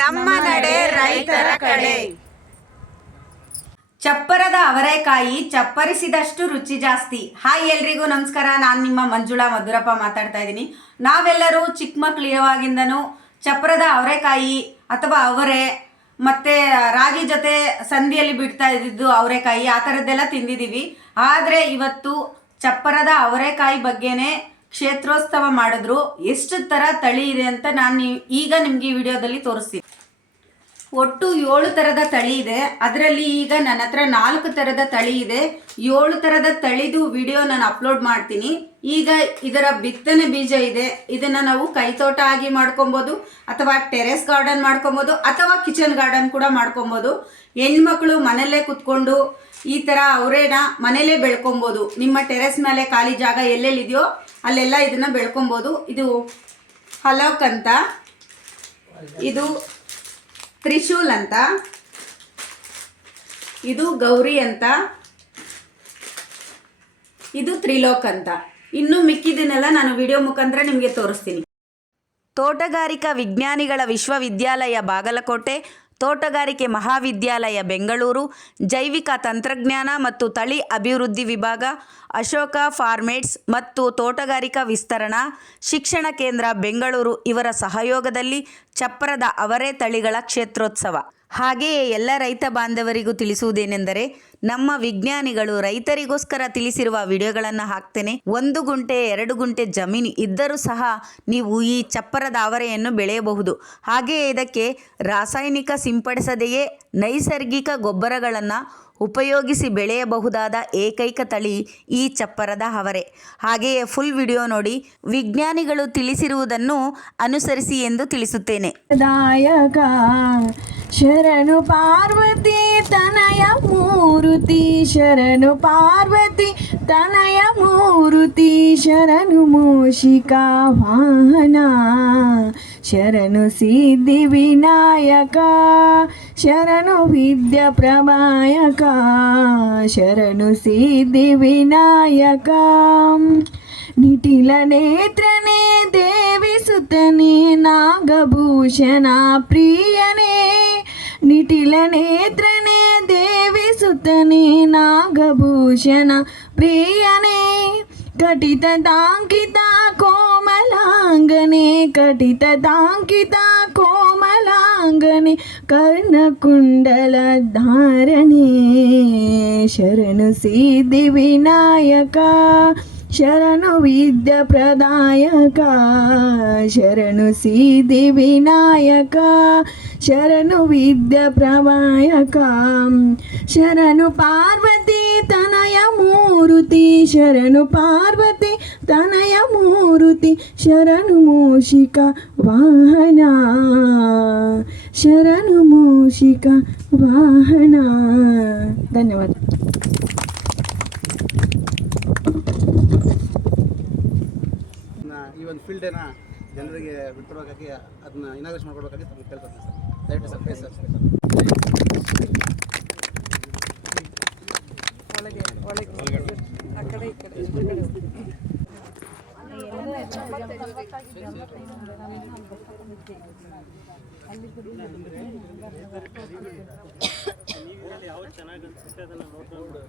ನಮ್ಮ ನಡೆ ರೈತರ ಕಡೆ. ಚಪ್ಪರದ ಅವರೆಕಾಯಿ ಚಪ್ಪರಿಸಿದಷ್ಟು ರುಚಿ ಜಾಸ್ತಿ. ಹಾಯ್ ಎಲ್ರಿಗೂ ನಮಸ್ಕಾರ. ನಾನು ನಿಮ್ಮ ಮಂಜುಳಾ ಮಧುರಪ್ಪ ಮಾತಾಡ್ತಾ ಇದ್ದೀನಿ. ನಾವೆಲ್ಲರೂ ಚಿಕ್ಕ ಮಕ್ಕಳು ಇರುವಾಗಿಂದನೂ ಚಪ್ಪರದ ಅವರೆಕಾಯಿ ಅಥವಾ ಅವರೆ ಮತ್ತು ರಾಗಿ ಜೊತೆ ಸಂದಿಯಲ್ಲಿ ಬಿಡ್ತಾ ಇದ್ದಿದ್ದು ಅವರೆಕಾಯಿ ಆ ಥರದ್ದೆಲ್ಲ ತಿಂದಿದ್ದೀವಿ. ಆದರೆ ಇವತ್ತು ಚಪ್ಪರದ ಅವರೆಕಾಯಿ ಬಗ್ಗೆನೇ ಕ್ಷೇತ್ರೋತ್ಸವ ಮಾಡಿದ್ರು. ಎಷ್ಟು ಥರ ತಳಿ ಇದೆ ಅಂತ ನಾನು ಈಗ ನಿಮಗೆ ಈ ವಿಡಿಯೋದಲ್ಲಿ ತೋರಿಸ್ತೀನಿ. ಒಟ್ಟು 7 ಥರದ ತಳಿ ಇದೆ. ಅದರಲ್ಲಿ ಈಗ ನನ್ನ ಹತ್ರ 4 ಥರದ ತಳಿ ಇದೆ. 7 ಥರದ ತಳಿದು ವಿಡಿಯೋ ನಾನು ಅಪ್ಲೋಡ್ ಮಾಡ್ತೀನಿ. ಈಗ ಇದರ ಬಿತ್ತನೆ ಬೀಜ ಇದೆ. ಇದನ್ನು ನಾವು ಕೈತೋಟ ಆಗಿ ಮಾಡ್ಕೊಬೋದು, ಅಥವಾ ಟೆರೆಸ್ ಗಾರ್ಡನ್ ಮಾಡ್ಕೊಬೋದು, ಅಥವಾ ಕಿಚನ್ ಗಾರ್ಡನ್ ಕೂಡ ಮಾಡ್ಕೊಬೋದು. ಹೆಣ್ಮಕ್ಳು ಮನೆಯಲ್ಲೇ ಕುತ್ಕೊಂಡು ಈ ಥರ ಅವರೇನ ಮನೇಲೇ ಬೆಳ್ಕೊಬೋದು. ನಿಮ್ಮ ಟೆರೆಸ್ ಮೇಲೆ ಖಾಲಿ ಜಾಗ ಎಲ್ಲೆಲ್ಲಿದೆಯೋ ಅಲ್ಲೆಲ್ಲ ಇದನ್ನು ಬೆಳ್ಕೊಬೋದು. ಇದು ಹಲೋಕ್ ಅಂತ, ಇದು ತ್ರಿಶೂಲ್ ಅಂತ, ಇದು ಗೌರಿ ಅಂತ, ಇದು ತ್ರಿಲೋಕ್ ಅಂತ. ಇನ್ನು ಮಿಕ್ಕಿದನ್ನೆಲ್ಲ ನಾನು ವಿಡಿಯೋ ಮುಖಾಂತರ ನಿಮಗೆ ತೋರಿಸ್ತೀನಿ. ತೋಟಗಾರಿಕಾ ವಿಜ್ಞಾನಿಗಳ ವಿಶ್ವವಿದ್ಯಾಲಯ ಬಾಗಲಕೋಟೆ, ತೋಟಗಾರಿಕೆ ಮಹಾವಿದ್ಯಾಲಯ ಬೆಂಗಳೂರು, ಜೈವಿಕ ತಂತ್ರಜ್ಞಾನ ಮತ್ತು ತಳಿ ಅಭಿವೃದ್ಧಿ ವಿಭಾಗ, ಅಶೋಕ ಫಾರ್ಮೇಟ್ಸ್ ಮತ್ತು ತೋಟಗಾರಿಕಾ ವಿಸ್ತರಣಾ ಶಿಕ್ಷಣ ಕೇಂದ್ರ ಬೆಂಗಳೂರು ಇವರ ಸಹಯೋಗದಲ್ಲಿ ಚಪ್ಪರದ ಅವರೆ ತಳಿಗಳ ಕ್ಷೇತ್ರೋತ್ಸವ. ಹಾಗೆಯೇ ಎಲ್ಲ ರೈತ ಬಾಂಧವರಿಗೂ ತಿಳಿಸುವುದೇನೆಂದರೆ, ನಮ್ಮ ವಿಜ್ಞಾನಿಗಳು ರೈತರಿಗೋಸ್ಕರ ತಿಳಿಸಿರುವ ವಿಡಿಯೋಗಳನ್ನು ಹಾಕ್ತೇನೆ. 1 ಗುಂಟೆ 2 ಗುಂಟೆ ಜಮೀನು ಇದ್ದರೂ ಸಹ ನೀವು ಈ ಚಪ್ಪರದ ಅವರೆಯನ್ನು ಬೆಳೆಯಬಹುದು. ಹಾಗೆಯೇ ಇದಕ್ಕೆ ರಾಸಾಯನಿಕ ಸಿಂಪಡಿಸದೆಯೇ ನೈಸರ್ಗಿಕ ಗೊಬ್ಬರಗಳನ್ನು ಉಪಯೋಗಿಸಿ ಬೆಳೆಯಬಹುದಾದ ಏಕೈಕ ತಳಿ ಈ ಚಪ್ಪರದ ಅವರೆ. ಹಾಗೆಯೇ ಫುಲ್ ವಿಡಿಯೋ ನೋಡಿ, ವಿಜ್ಞಾನಿಗಳು ತಿಳಿಸಿರುವುದನ್ನು ಅನುಸರಿಸಿ ಎಂದು ತಿಳಿಸುತ್ತೇನೆ. ಶರಣು ಪಾರ್ವತಿ ತನಯ ಮೂರುತಿ, ಶರಣು ಪಾರ್ವತಿ ತನಯ ಮೂರುತಿ, ಶರಣು ಮೂಷಿಕಾ ವಾಹನ, ಶರಣು ಸಿದ್ಧಿ ವಿನಾಯಕ, ಶರಣು ವಿದ್ಯಾ ಪ್ರಮಾಯಕ, ಶರಣು ಸಿದ್ಧಿ ವಿನಾಯಕ, ನಿಟಿಲ ನೇತ್ರನೇ ದೇವಿ ಸುತನೇ, ನಾಗಭೂಷಣ ಪ್ರಿಯನೇ, ನಿಟಿಲ ನೇತ್ರನೇ ದೇವಿ ಸುತನೇ, ನಾಗಭೂಷಣ ಪ್ರಿಯನೇ, ಕಟಿತ ತಾಂಕಿತ ಕೋಮಲಾಂಗನೆ, ಕಟಿತ ತಾಂಕಿತ ಕೋಮಲಾಂಗನೆ, ಕರ್ಣಕುಂಡಲ ಧಾರಣೆ, ಶರಣು ಸಿದ್ಧಿ ವಿನಾಯಕ, ಶರಣು ವಿದ್ಯಾ ಪ್ರದಾಯಕ, ಶರಣು ಸಿದ್ಧಿ ವಿನಾಯಕ, ಶರಣು ವಿದ್ಯಾ ಪ್ರದಾಯಕ, ಶರಣು ಪಾರ್ವತಿ ತನಯ ಮೂರುತಿ, ಶರಣು ಪಾರ್ವತಿ ತನಯ ಮೂರುತಿ, ಶರಣು ಮೂಷಿಕ ವಾಹನ, ಶರಣು ಮೂಷಿಕ ವಾಹನ. ಧನ್ಯವಾದ. ಈ ಒಂದು ಫೀಲ್ಡನ್ನ ಜನರಿಗೆ ಬಿಟ್ಟಿರೋಕ್ಕಾಗಿ ಅದನ್ನ ಇನಾಗ್ರೇಷನ್ ಮಾಡ್ಕೊಡ್ಬೇಕಾಗಿ ತಮಗೆ ಕೇಳ್ಕೊತೀನಿ ಸರ್. ದಯವಿಟ್ಟು ಸರ್ ಪ್ಲೀಸ್ ಸರ್. ಯಾವ ಚೆನ್ನಾಗಿ ಅನ್ಸುತ್ತೆ ಅದನ್ನು ನೋಡ್ಕೊಂಡು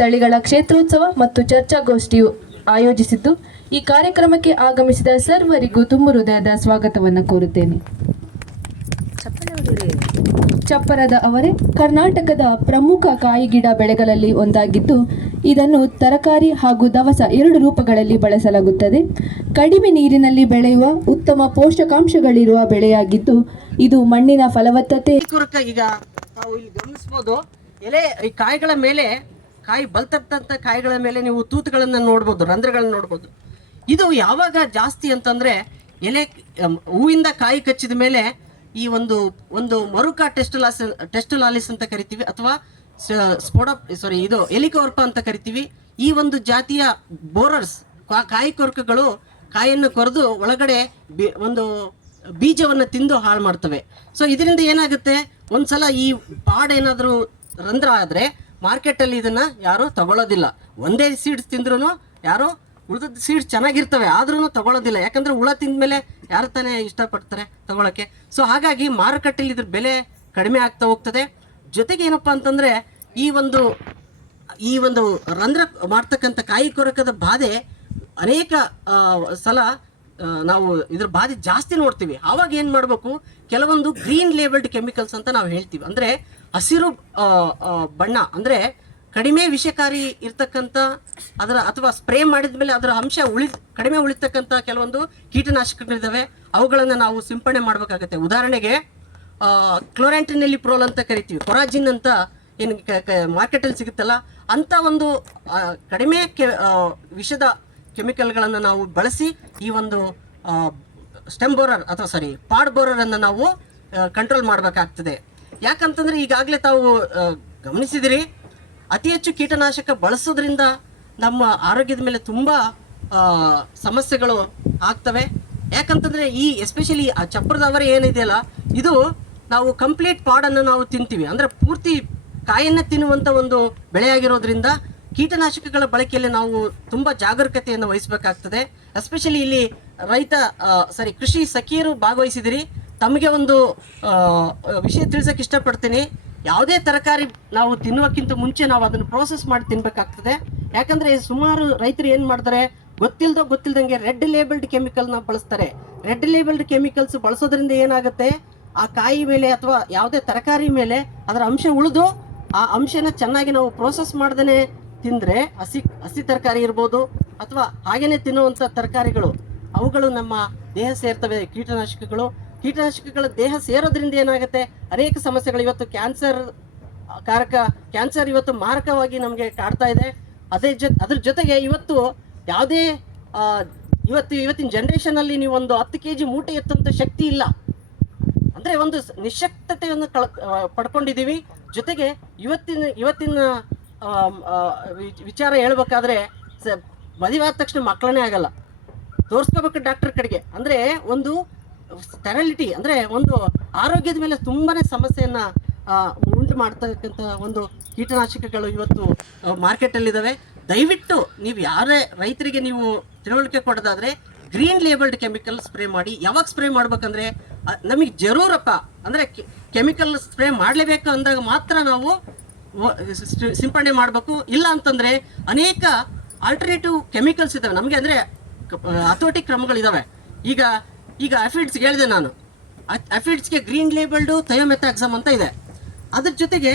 ತಳಿಗಳ ಕ್ಷೇತ್ರೋತ್ಸವ ಮತ್ತು ಚರ್ಚಾಗೋಷ್ಠಿಯು ಆಯೋಜಿಸಿದ್ದು, ಈ ಕಾರ್ಯಕ್ರಮಕ್ಕೆ ಆಗಮಿಸಿದ ಸರ್ವರಿಗೂ ತುಂಬು ಹೃದಯದ ಸ್ವಾಗತವನ್ನು ಕೋರುತ್ತೇನೆ. ಚಪ್ಪರದ ಅವರೆ ಕರ್ನಾಟಕದ ಪ್ರಮುಖ ಕಾಯಿಗಿಡ ಬೆಳೆಗಳಲ್ಲಿ ಒಂದಾಗಿದ್ದು, ಇದನ್ನು ತರಕಾರಿ ಹಾಗೂ ದವಸ 2 ರೂಪಗಳಲ್ಲಿ ಬಳಸಲಾಗುತ್ತದೆ. ಕಡಿಮೆ ನೀರಿನಲ್ಲಿ ಬೆಳೆಯುವ ಉತ್ತಮ ಪೋಷಕಾಂಶಗಳಿರುವ ಬೆಳೆಯಾಗಿದ್ದು, ಇದು ಮಣ್ಣಿನ ಫಲವತ್ತತೆ. ಈಗ ನಾವು ಇಲ್ಲಿ ಗಮನಿಸಬಹುದು, ಈ ಕಾಯಿಗಳ ಮೇಲೆ, ಕಾಯಿ ಬಲ್ತಕ್ಕಂಥ ಕಾಯಿಗಳ ಮೇಲೆ ನೀವು ತೂತುಗಳನ್ನು ನೋಡ್ಬೋದು, ರಂಧ್ರಗಳನ್ನು ನೋಡ್ಬೋದು. ಇದು ಯಾವಾಗ ಜಾಸ್ತಿ ಅಂತಂದ್ರೆ ಎಲೆ ಹೂವಿಂದ ಕಾಯಿ ಕಚ್ಚಿದ ಮೇಲೆ ಈ ಒಂದು ಮರುಕ ಟೆಸ್ಟುಲಾಲಿಸ್ ಅಂತ ಕರಿತೀವಿ, ಅಥವಾ ಇದು ಎಲಿಕೋರ್ಪ ಅಂತ ಕರಿತೀವಿ. ಈ ಒಂದು ಜಾತಿಯ ಬೋರರ್ಸ್ ಕಾಯಿ ಕೊರಕಗಳು ಕಾಯಿಯನ್ನು ಕೊರೆದು ಒಳಗಡೆ ಒಂದು ಬೀಜವನ್ನು ತಿಂದು ಹಾಳು ಮಾಡ್ತವೆ. ಸೊ ಇದರಿಂದ ಏನಾಗುತ್ತೆ, ಒಂದ್ಸಲ ಈ ಪಾಡೇನಾದರೂ ರಂಧ್ರ ಆದರೆ ಮಾರ್ಕೆಟಲ್ಲಿ ಇದನ್ನು ಯಾರೂ ತಗೊಳ್ಳೋದಿಲ್ಲ. ಒಂದೇ ಸೀಡ್ಸ್ ತಿಂದ್ರೂ ಯಾರು ಉಳಿದ ಸೀಡ್ಸ್ ಚೆನ್ನಾಗಿರ್ತವೆ ಆದ್ರೂ ತಗೊಳ್ಳೋದಿಲ್ಲ, ಯಾಕಂದರೆ ಹುಳ ತಿಂದಮೇಲೆ ಯಾರು ತಾನೇ ಇಷ್ಟಪಡ್ತಾರೆ ತಗೊಳ್ಳೋಕ್ಕೆ. ಸೊ ಹಾಗಾಗಿ ಮಾರುಕಟ್ಟೆಯಲ್ಲಿ ಇದ್ರ ಬೆಲೆ ಕಡಿಮೆ ಆಗ್ತಾ ಹೋಗ್ತದೆ. ಜೊತೆಗೆ ಏನಪ್ಪ ಅಂತಂದರೆ ಈ ಒಂದು ರಂಧ್ರ ಮಾಡ್ತಕ್ಕಂಥ ಕಾಯಿ ಕೊರಕದ ಬಾಧೆ ಅನೇಕ ಸಲ ನಾವು ಇದ್ರ ಬಾಧೆ ಜಾಸ್ತಿ ನೋಡ್ತೀವಿ. ಆವಾಗ ಏನು ಮಾಡಬೇಕು, ಕೆಲವೊಂದು ಗ್ರೀನ್ ಲೇಬಲ್ಡ್ ಕೆಮಿಕಲ್ಸ್ ಅಂತ ನಾವು ಹೇಳ್ತೀವಿ. ಅಂದರೆ ಹಸಿರು ಬಣ್ಣ, ಅಂದರೆ ಕಡಿಮೆ ವಿಷಕಾರಿ ಇರ್ತಕ್ಕಂಥ ಅದರ ಅಥವಾ ಸ್ಪ್ರೇ ಮಾಡಿದ ಮೇಲೆ ಅದರ ಅಂಶ ಕಡಿಮೆ ಉಳಿತಕ್ಕಂಥ ಕೆಲವೊಂದು ಕೀಟನಾಶಕಗಳಿದ್ದಾವೆ. ಅವುಗಳನ್ನು ನಾವು ಸಿಂಪಡಣೆ ಮಾಡಬೇಕಾಗತ್ತೆ. ಉದಾಹರಣೆಗೆ ಕ್ಲೋರಾಂಟಿನೆಲಿಪ್ರೋಲ್ ಅಂತ ಕರಿತೀವಿ, ಕೊರಾಜಿನ್ ಅಂತ ಏನು ಮಾರ್ಕೆಟಲ್ಲಿ ಸಿಗುತ್ತಲ್ಲ, ಅಂಥ ಒಂದು ಕಡಿಮೆ ವಿಷದ ಕೆಮಿಕಲ್ಗಳನ್ನು ನಾವು ಬಳಸಿ ಈ ಒಂದು ಸ್ಟೆಮ್ ಬೋರರ್ ಅಥವಾ ಪಾಡ್ ಬೋರರನ್ನು ನಾವು ಕಂಟ್ರೋಲ್ ಮಾಡಬೇಕಾಗ್ತದೆ. ಯಾಕಂತಂದರೆ ಈಗಾಗಲೇ ತಾವು ಗಮನಿಸಿದಿರಿ, ಅತಿ ಹೆಚ್ಚು ಕೀಟನಾಶಕ ಬಳಸೋದ್ರಿಂದ ನಮ್ಮ ಆರೋಗ್ಯದ ಮೇಲೆ ತುಂಬ ಸಮಸ್ಯೆಗಳು ಆಗ್ತವೆ. ಯಾಕಂತಂದರೆ ಎಸ್ಪೆಷಲಿ ಆ ಚಪ್ಪರದವರೆ ಏನಿದೆಯಲ್ಲ, ಇದು ನಾವು ಕಂಪ್ಲೀಟ್ ಪಾಡನ್ನು ನಾವು ತಿಂತೀವಿ, ಅಂದರೆ ಪೂರ್ತಿ ಕಾಯನ್ನು ತಿನ್ನುವಂಥ ಒಂದು ಬೆಳೆಯಾಗಿರೋದ್ರಿಂದ ಕೀಟನಾಶಕಗಳ ಬಳಕೆಯಲ್ಲಿ ನಾವು ತುಂಬ ಜಾಗರೂಕತೆಯನ್ನು ವಹಿಸಬೇಕಾಗ್ತದೆ. ಎಸ್ಪೆಷಲಿ ಇಲ್ಲಿ ಕೃಷಿ ಸಖಿಯರು ಭಾಗವಹಿಸಿದಿರಿ. ತಮಗೆ ಒಂದು ವಿಷಯ ತಿಳಿಸೋಕೆ ಇಷ್ಟಪಡ್ತೀನಿ. ಯಾವುದೇ ತರಕಾರಿ ನಾವು ತಿನ್ನುವಕ್ಕಿಂತ ಮುಂಚೆ ನಾವು ಅದನ್ನು ಪ್ರೋಸೆಸ್ ಮಾಡಿ ತಿನ್ನಬೇಕಾಗ್ತದೆ. ಯಾಕಂದರೆ ಸುಮಾರು ರೈತರು ಏನು ಮಾಡ್ತಾರೆ, ಗೊತ್ತಿಲ್ದಂಗೆ ರೆಡ್ ಲೇಬಲ್ಡ್ ಕೆಮಿಕಲ್ನ ಬಳಸ್ತಾರೆ. ರೆಡ್ ಲೇಬಲ್ಡ್ ಕೆಮಿಕಲ್ಸ್ ಬಳಸೋದ್ರಿಂದ ಏನಾಗುತ್ತೆ, ಆ ಕಾಯಿ ಮೇಲೆ ಅಥವಾ ಯಾವುದೇ ತರಕಾರಿ ಮೇಲೆ ಅದರ ಅಂಶ ಉಳಿದು ಆ ಅಂಶನ ಚೆನ್ನಾಗಿ ನಾವು ಪ್ರೋಸೆಸ್ ಮಾಡ್ದೇ ತಿಂದರೆ, ಹಸಿ ತರಕಾರಿ ಇರ್ಬೋದು ಅಥವಾ ಹಾಗೇನೆ ತಿನ್ನುವಂಥ ತರಕಾರಿಗಳು, ಅವುಗಳು ನಮ್ಮ ದೇಹ ಸೇರ್ತವೆ. ಕೀಟನಾಶಕಗಳ ದೇಹ ಸೇರೋದ್ರಿಂದ ಏನಾಗುತ್ತೆ, ಅನೇಕ ಸಮಸ್ಯೆಗಳು. ಇವತ್ತು ಕ್ಯಾನ್ಸರ್ ಇವತ್ತು ಮಾರಕವಾಗಿ ನಮಗೆ ಕಾಡ್ತಾ ಇದೆ. ಅದ್ರ ಜೊತೆಗೆ ಇವತ್ತಿನ ಜನ್ರೇಷನಲ್ಲಿ ನೀವು ಒಂದು 10 kg ಮೂಟೆ ಎತ್ತುವಂಥ ಶಕ್ತಿ ಇಲ್ಲ, ಅಂದರೆ ಒಂದು ನಿಶಕ್ತತೆಯನ್ನು ಪಡ್ಕೊಂಡಿದ್ದೀವಿ. ಜೊತೆಗೆ ಇವತ್ತಿನ ವಿಚಾರ ಹೇಳ್ಬೇಕಾದ್ರೆ ಮದುವೆ ಆದ ತಕ್ಷಣ ಮಕ್ಕಳನ್ನೇ ಆಗಲ್ಲ, ತೋರಿಸ್ಕೋಬೇಕು ಡಾಕ್ಟರ್ ಕಡೆಗೆ. ಅಂದರೆ ಒಂದು ಸ್ಟೆರಿಲಿಟಿ, ಅಂದರೆ ಒಂದು ಆರೋಗ್ಯದ ಮೇಲೆ ತುಂಬಾ ಸಮಸ್ಯೆಯನ್ನು ಉಂಟು ಮಾಡ್ತಕ್ಕಂಥ ಒಂದು ಕೀಟನಾಶಕಗಳು ಇವತ್ತು ಮಾರ್ಕೆಟಲ್ಲಿದ್ದಾವೆ. ದಯವಿಟ್ಟು ನೀವು ಯಾರೇ ರೈತರಿಗೆ ನೀವು ತಿಳುವಳಿಕೆ ಕೊಡೋದಾದರೆ ಗ್ರೀನ್ ಲೇಬಲ್ಡ್ ಕೆಮಿಕಲ್ ಸ್ಪ್ರೇ ಮಾಡಿ. ಯಾವಾಗ ಸ್ಪ್ರೇ ಮಾಡ್ಬೇಕಂದ್ರೆ ನಮಗೆ ಜರೂರಪ್ಪ, ಅಂದರೆ ಕೆಮಿಕಲ್ ಸ್ಪ್ರೇ ಮಾಡಲೇಬೇಕು ಅಂದಾಗ ಮಾತ್ರ ನಾವು ಸಿಂಪಡಣೆ ಮಾಡಬೇಕು. ಇಲ್ಲ ಅಂತಂದರೆ ಅನೇಕ ಆಲ್ಟರ್ನೇಟಿವ್ ಕೆಮಿಕಲ್ಸ್ ಇದ್ದಾವೆ ನಮಗೆ, ಅಂದರೆ ಹತೋಟಿ ಕ್ರಮಗಳಿದ್ದಾವೆ. ಈಗ ಅಫಿಡ್ಸ್ಗೆ ಹೇಳಿದೆ ನಾನು, ಅಫಿಡ್ಸ್ಗೆ ಗ್ರೀನ್ ಲೇಬಲ್ಡು ಥಯೋಮೆಥಾಕ್ಸಮ್ ಅಂತ ಇದೆ. ಅದ್ರ ಜೊತೆಗೆ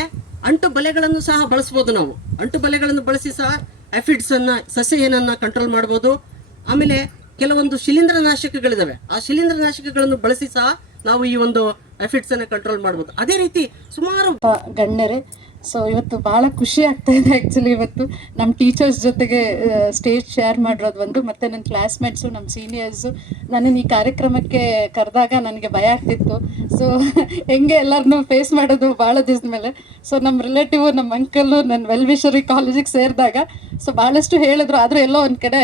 ಅಂಟು ಬಲೆಗಳನ್ನು ಸಹ ಬಳಸ್ಬೋದು. ನಾವು ಅಂಟು ಬಲೆಗಳನ್ನು ಬಳಸಿ ಸಹ ಅಫಿಡ್ಸನ್ನು, ಸಸ್ಯವನ್ನು ಕಂಟ್ರೋಲ್ ಮಾಡ್ಬೋದು. ಆಮೇಲೆ ಕೆಲವೊಂದು ಶಿಲೀಂಧ್ರನಾಶಕಗಳಿದ್ದಾವೆ, ಆ ಶಿಲೀಂಧ್ರನಾಶಕಗಳನ್ನು ಬಳಸಿ ಸಹ ನಾವು ಈ ಒಂದು ಅಫಿಡ್ಸನ್ನು ಕಂಟ್ರೋಲ್ ಮಾಡ್ಬೋದು. ಅದೇ ರೀತಿ ಸುಮಾರು ಗಣ್ಯರೇ. ಸೊ ಇವತ್ತು ಭಾಳ ಖುಷಿ ಆಗ್ತಾ ಇದೆ ಆ್ಯಕ್ಚುಲಿ. ಇವತ್ತು ನಮ್ಮ ಟೀಚರ್ಸ್ ಜೊತೆಗೆ ಸ್ಟೇಜ್ ಶೇರ್ ಮಾಡಿರೋದು ಒಂದು, ಮತ್ತು ನನ್ನ ಕ್ಲಾಸ್ಮೇಟ್ಸು, ನಮ್ಮ ಸೀನಿಯರ್ಸು ನನ್ನನ್ನು ಈ ಕಾರ್ಯಕ್ರಮಕ್ಕೆ ಕರೆದಾಗ ನನಗೆ ಭಯ ಆಗ್ತಿತ್ತು. ಸೊ ಹೆಂಗೆ ಎಲ್ಲರನ್ನೂ ಫೇಸ್ ಮಾಡೋದು ಭಾಳ ದಿವಸದ ಮೇಲೆ. ಸೊ ನಮ್ಮ ರಿಲೇಟಿವು, ನಮ್ಮ ಅಂಕಲು ನನ್ನ ವೆಲ್ವಿಷರಿ ಕಾಲೇಜಿಗೆ ಸೇರಿದಾಗ ಸೊ ಭಾಳಷ್ಟು ಹೇಳಿದ್ರು. ಆದರೂ ಎಲ್ಲೋ ಒಂದು ಕಡೆ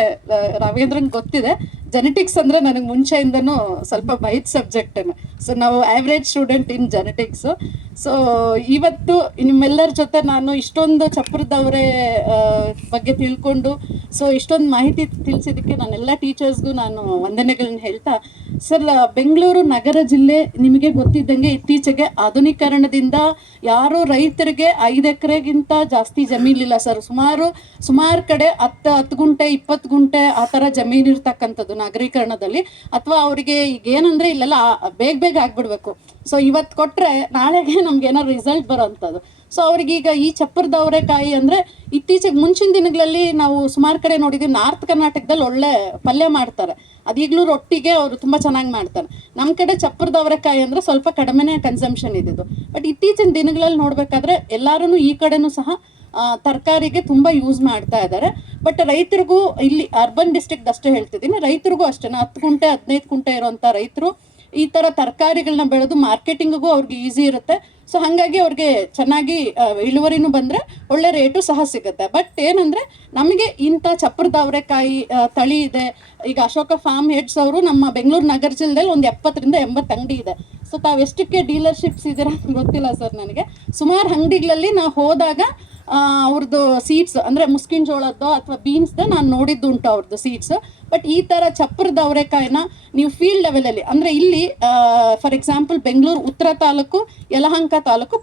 ರಾಘವೇಂದ್ರನ್ ಗೊತ್ತಿದೆ, ಜೆನೆಟಿಕ್ಸ್ ಅಂದರೆ ನನಗೆ ಮುಂಚೆಯಿಂದನೂ ಸ್ವಲ್ಪ ಬೈಟ್ ಸಬ್ಜೆಕ್ಟ್. ಸೊ ನಾವು average student in genetics. So ಇವತ್ತು ನಿಮ್ಮೆಲ್ಲರ ಜೊತೆ ನಾನು ಇಷ್ಟೊಂದು ಚಪ್ರದವರೇ ಬಗ್ಗೆ ತಿಳ್ಕೊಂಡು ಸೊ ಇಷ್ಟೊಂದು ಮಾಹಿತಿ ತಿಳಿಸಿದ್ದಕ್ಕೆ ನಾನೆಲ್ಲ ಟೀಚರ್ಸ್ಗೂ ನಾನು ವಂದನೆಗಳನ್ನ ಹೇಳ್ತಾ, ಸರ್ ಬೆಂಗಳೂರು ನಗರ ಜಿಲ್ಲೆ ನಿಮಗೆ ಗೊತ್ತಿದ್ದಂಗೆ ಇತ್ತೀಚೆಗೆ ಆಧುನೀಕರಣದಿಂದ ಯಾರು ರೈತರಿಗೆ 5 ಎಕರೆಗಿಂತ ಜಾಸ್ತಿ ಜಮೀನಿಲ್ಲ ಸರ್. ಸುಮಾರು ಕಡೆ 10 ಗುಂಟೆ 20 ಗುಂಟೆ ಆ ಥರ ಜಮೀನು ಇರ್ತಕ್ಕಂಥದ್ದು ನಗರೀಕರಣದಲ್ಲಿ. ಅಥವಾ ಅವರಿಗೆ ಈಗ ಏನಂದರೆ ಇಲ್ಲೆಲ್ಲ ಬೇಗ ಆಗ್ಬಿಡ್ಬೇಕು. ಸೊ ಇವತ್ತು ಕೊಟ್ಟರೆ ನಾಳೆಗೆ ನಮ್ಗೆ ಏನಾದ್ರು ರಿಸಲ್ಟ್ ಬರೋವಂಥದ್ದು. ಸೊ ಅವ್ರಿಗೀಗ ಈ ಚಪ್ಪರದ ಅವರೆಕಾಯಿ ಅಂದರೆ ಇತ್ತೀಚೆಗೆ ಮುಂಚಿನ ದಿನಗಳಲ್ಲಿ ನಾವು ಸುಮಾರು ಕಡೆ ನೋಡಿದ್ದೀವಿ, ನಾರ್ತ್ ಕರ್ನಾಟಕದಲ್ಲಿ ಒಳ್ಳೆ ಪಲ್ಯ ಮಾಡ್ತಾರೆ, ಅದೀಗಲೂ ರೊಟ್ಟಿಗೆ ಅವರು ತುಂಬ ಚೆನ್ನಾಗಿ ಮಾಡ್ತಾರೆ. ನಮ್ಮ ಕಡೆ ಚಪ್ಪರದ ಅವರೆಕಾಯಿ ಅಂದರೆ ಸ್ವಲ್ಪ ಕಡಿಮೆನೇ ಕನ್ಸಂಪ್ಷನ್ ಇದ್ದಿದ್ದು. ಬಟ್ ಇತ್ತೀಚಿನ ದಿನಗಳಲ್ಲಿ ನೋಡಬೇಕಾದ್ರೆ ಎಲ್ಲರೂ ಈ ಕಡೆನೂ ಸಹ ತರಕಾರಿಗೆ ತುಂಬ ಯೂಸ್ ಮಾಡ್ತಾ ಇದ್ದಾರೆ. ಬಟ್ ರೈತರಿಗೂ ಇಲ್ಲಿ ಅರ್ಬನ್ ಡಿಸ್ಟ್ರಿಕ್ಟ್ ಅಷ್ಟೇ ಹೇಳ್ತಿದ್ದೀನಿ, ರೈತರಿಗೂ ಅಷ್ಟೇ 10 ಗುಂಟೆ 15 ಗುಂಟೆ ಇರೋಂಥ ರೈತರು ಈ ಥರ ತರಕಾರಿಗಳನ್ನ ಬೆಳೆದು ಮಾರ್ಕೆಟಿಂಗಿಗೂ ಅವ್ರಿಗೆ ಈಸಿ ಇರುತ್ತೆ. ಸೊ ಹಾಗಾಗಿ ಅವ್ರಿಗೆ ಚೆನ್ನಾಗಿ ಇಳುವರಿನೂ ಬಂದರೆ ಒಳ್ಳೆ ರೇಟು ಸಹ ಸಿಗುತ್ತೆ. ಬಟ್ ಏನಂದರೆ ನಮಗೆ ಇಂಥ ಚಪ್ಪರದ ಅವರೆಕಾಯಿ ತಳಿ ಇದೆ. ಈಗ ಅಶೋಕ ಫಾರ್ಮ್ ಹೆಡ್ಸ್ ಅವರು ನಮ್ಮ ಬೆಂಗಳೂರು ನಗರ ಜಿಲ್ಲೆಯಲ್ಲಿ ಒಂದು 70ರಿಂದ 80 ಅಂಗಡಿ ಇದೆ. ಸೊ ತಾವೆಷ್ಟಕ್ಕೆ ಡೀಲರ್ಶಿಪ್ಸ್ ಇದ್ದೀರಾ ಗೊತ್ತಿಲ್ಲ ಸರ್ ನನಗೆ. ಸುಮಾರು ಅಂಗಡಿಗಳಲ್ಲಿ ನಾವು ಹೋದಾಗ ಅವ್ರದ್ದು ಸೀಡ್ಸ್ ಅಂದರೆ ಮುಸ್ಕಿನ ಜೋಳದ್ದು ಅಥವಾ ಬೀನ್ಸ್ದು ನಾನು ನೋಡಿದ್ದು ಉಂಟು ಅವ್ರದ್ದು ಸೀಡ್ಸ್. ಬಟ್ ಈ ಥರ ಚಪ್ಪರದ ಅವರೆಕಾಯಿನ ನೀವು ಫೀಲ್ಡ್ ಲೆವೆಲಲ್ಲಿ ಅಂದರೆ ಇಲ್ಲಿ ಫಾರ್ ಎಕ್ಸಾಂಪಲ್ ಬೆಂಗಳೂರು ಉತ್ತರ ತಾಲೂಕು, ಯಲಹಂಕ ತಾಲೂಕು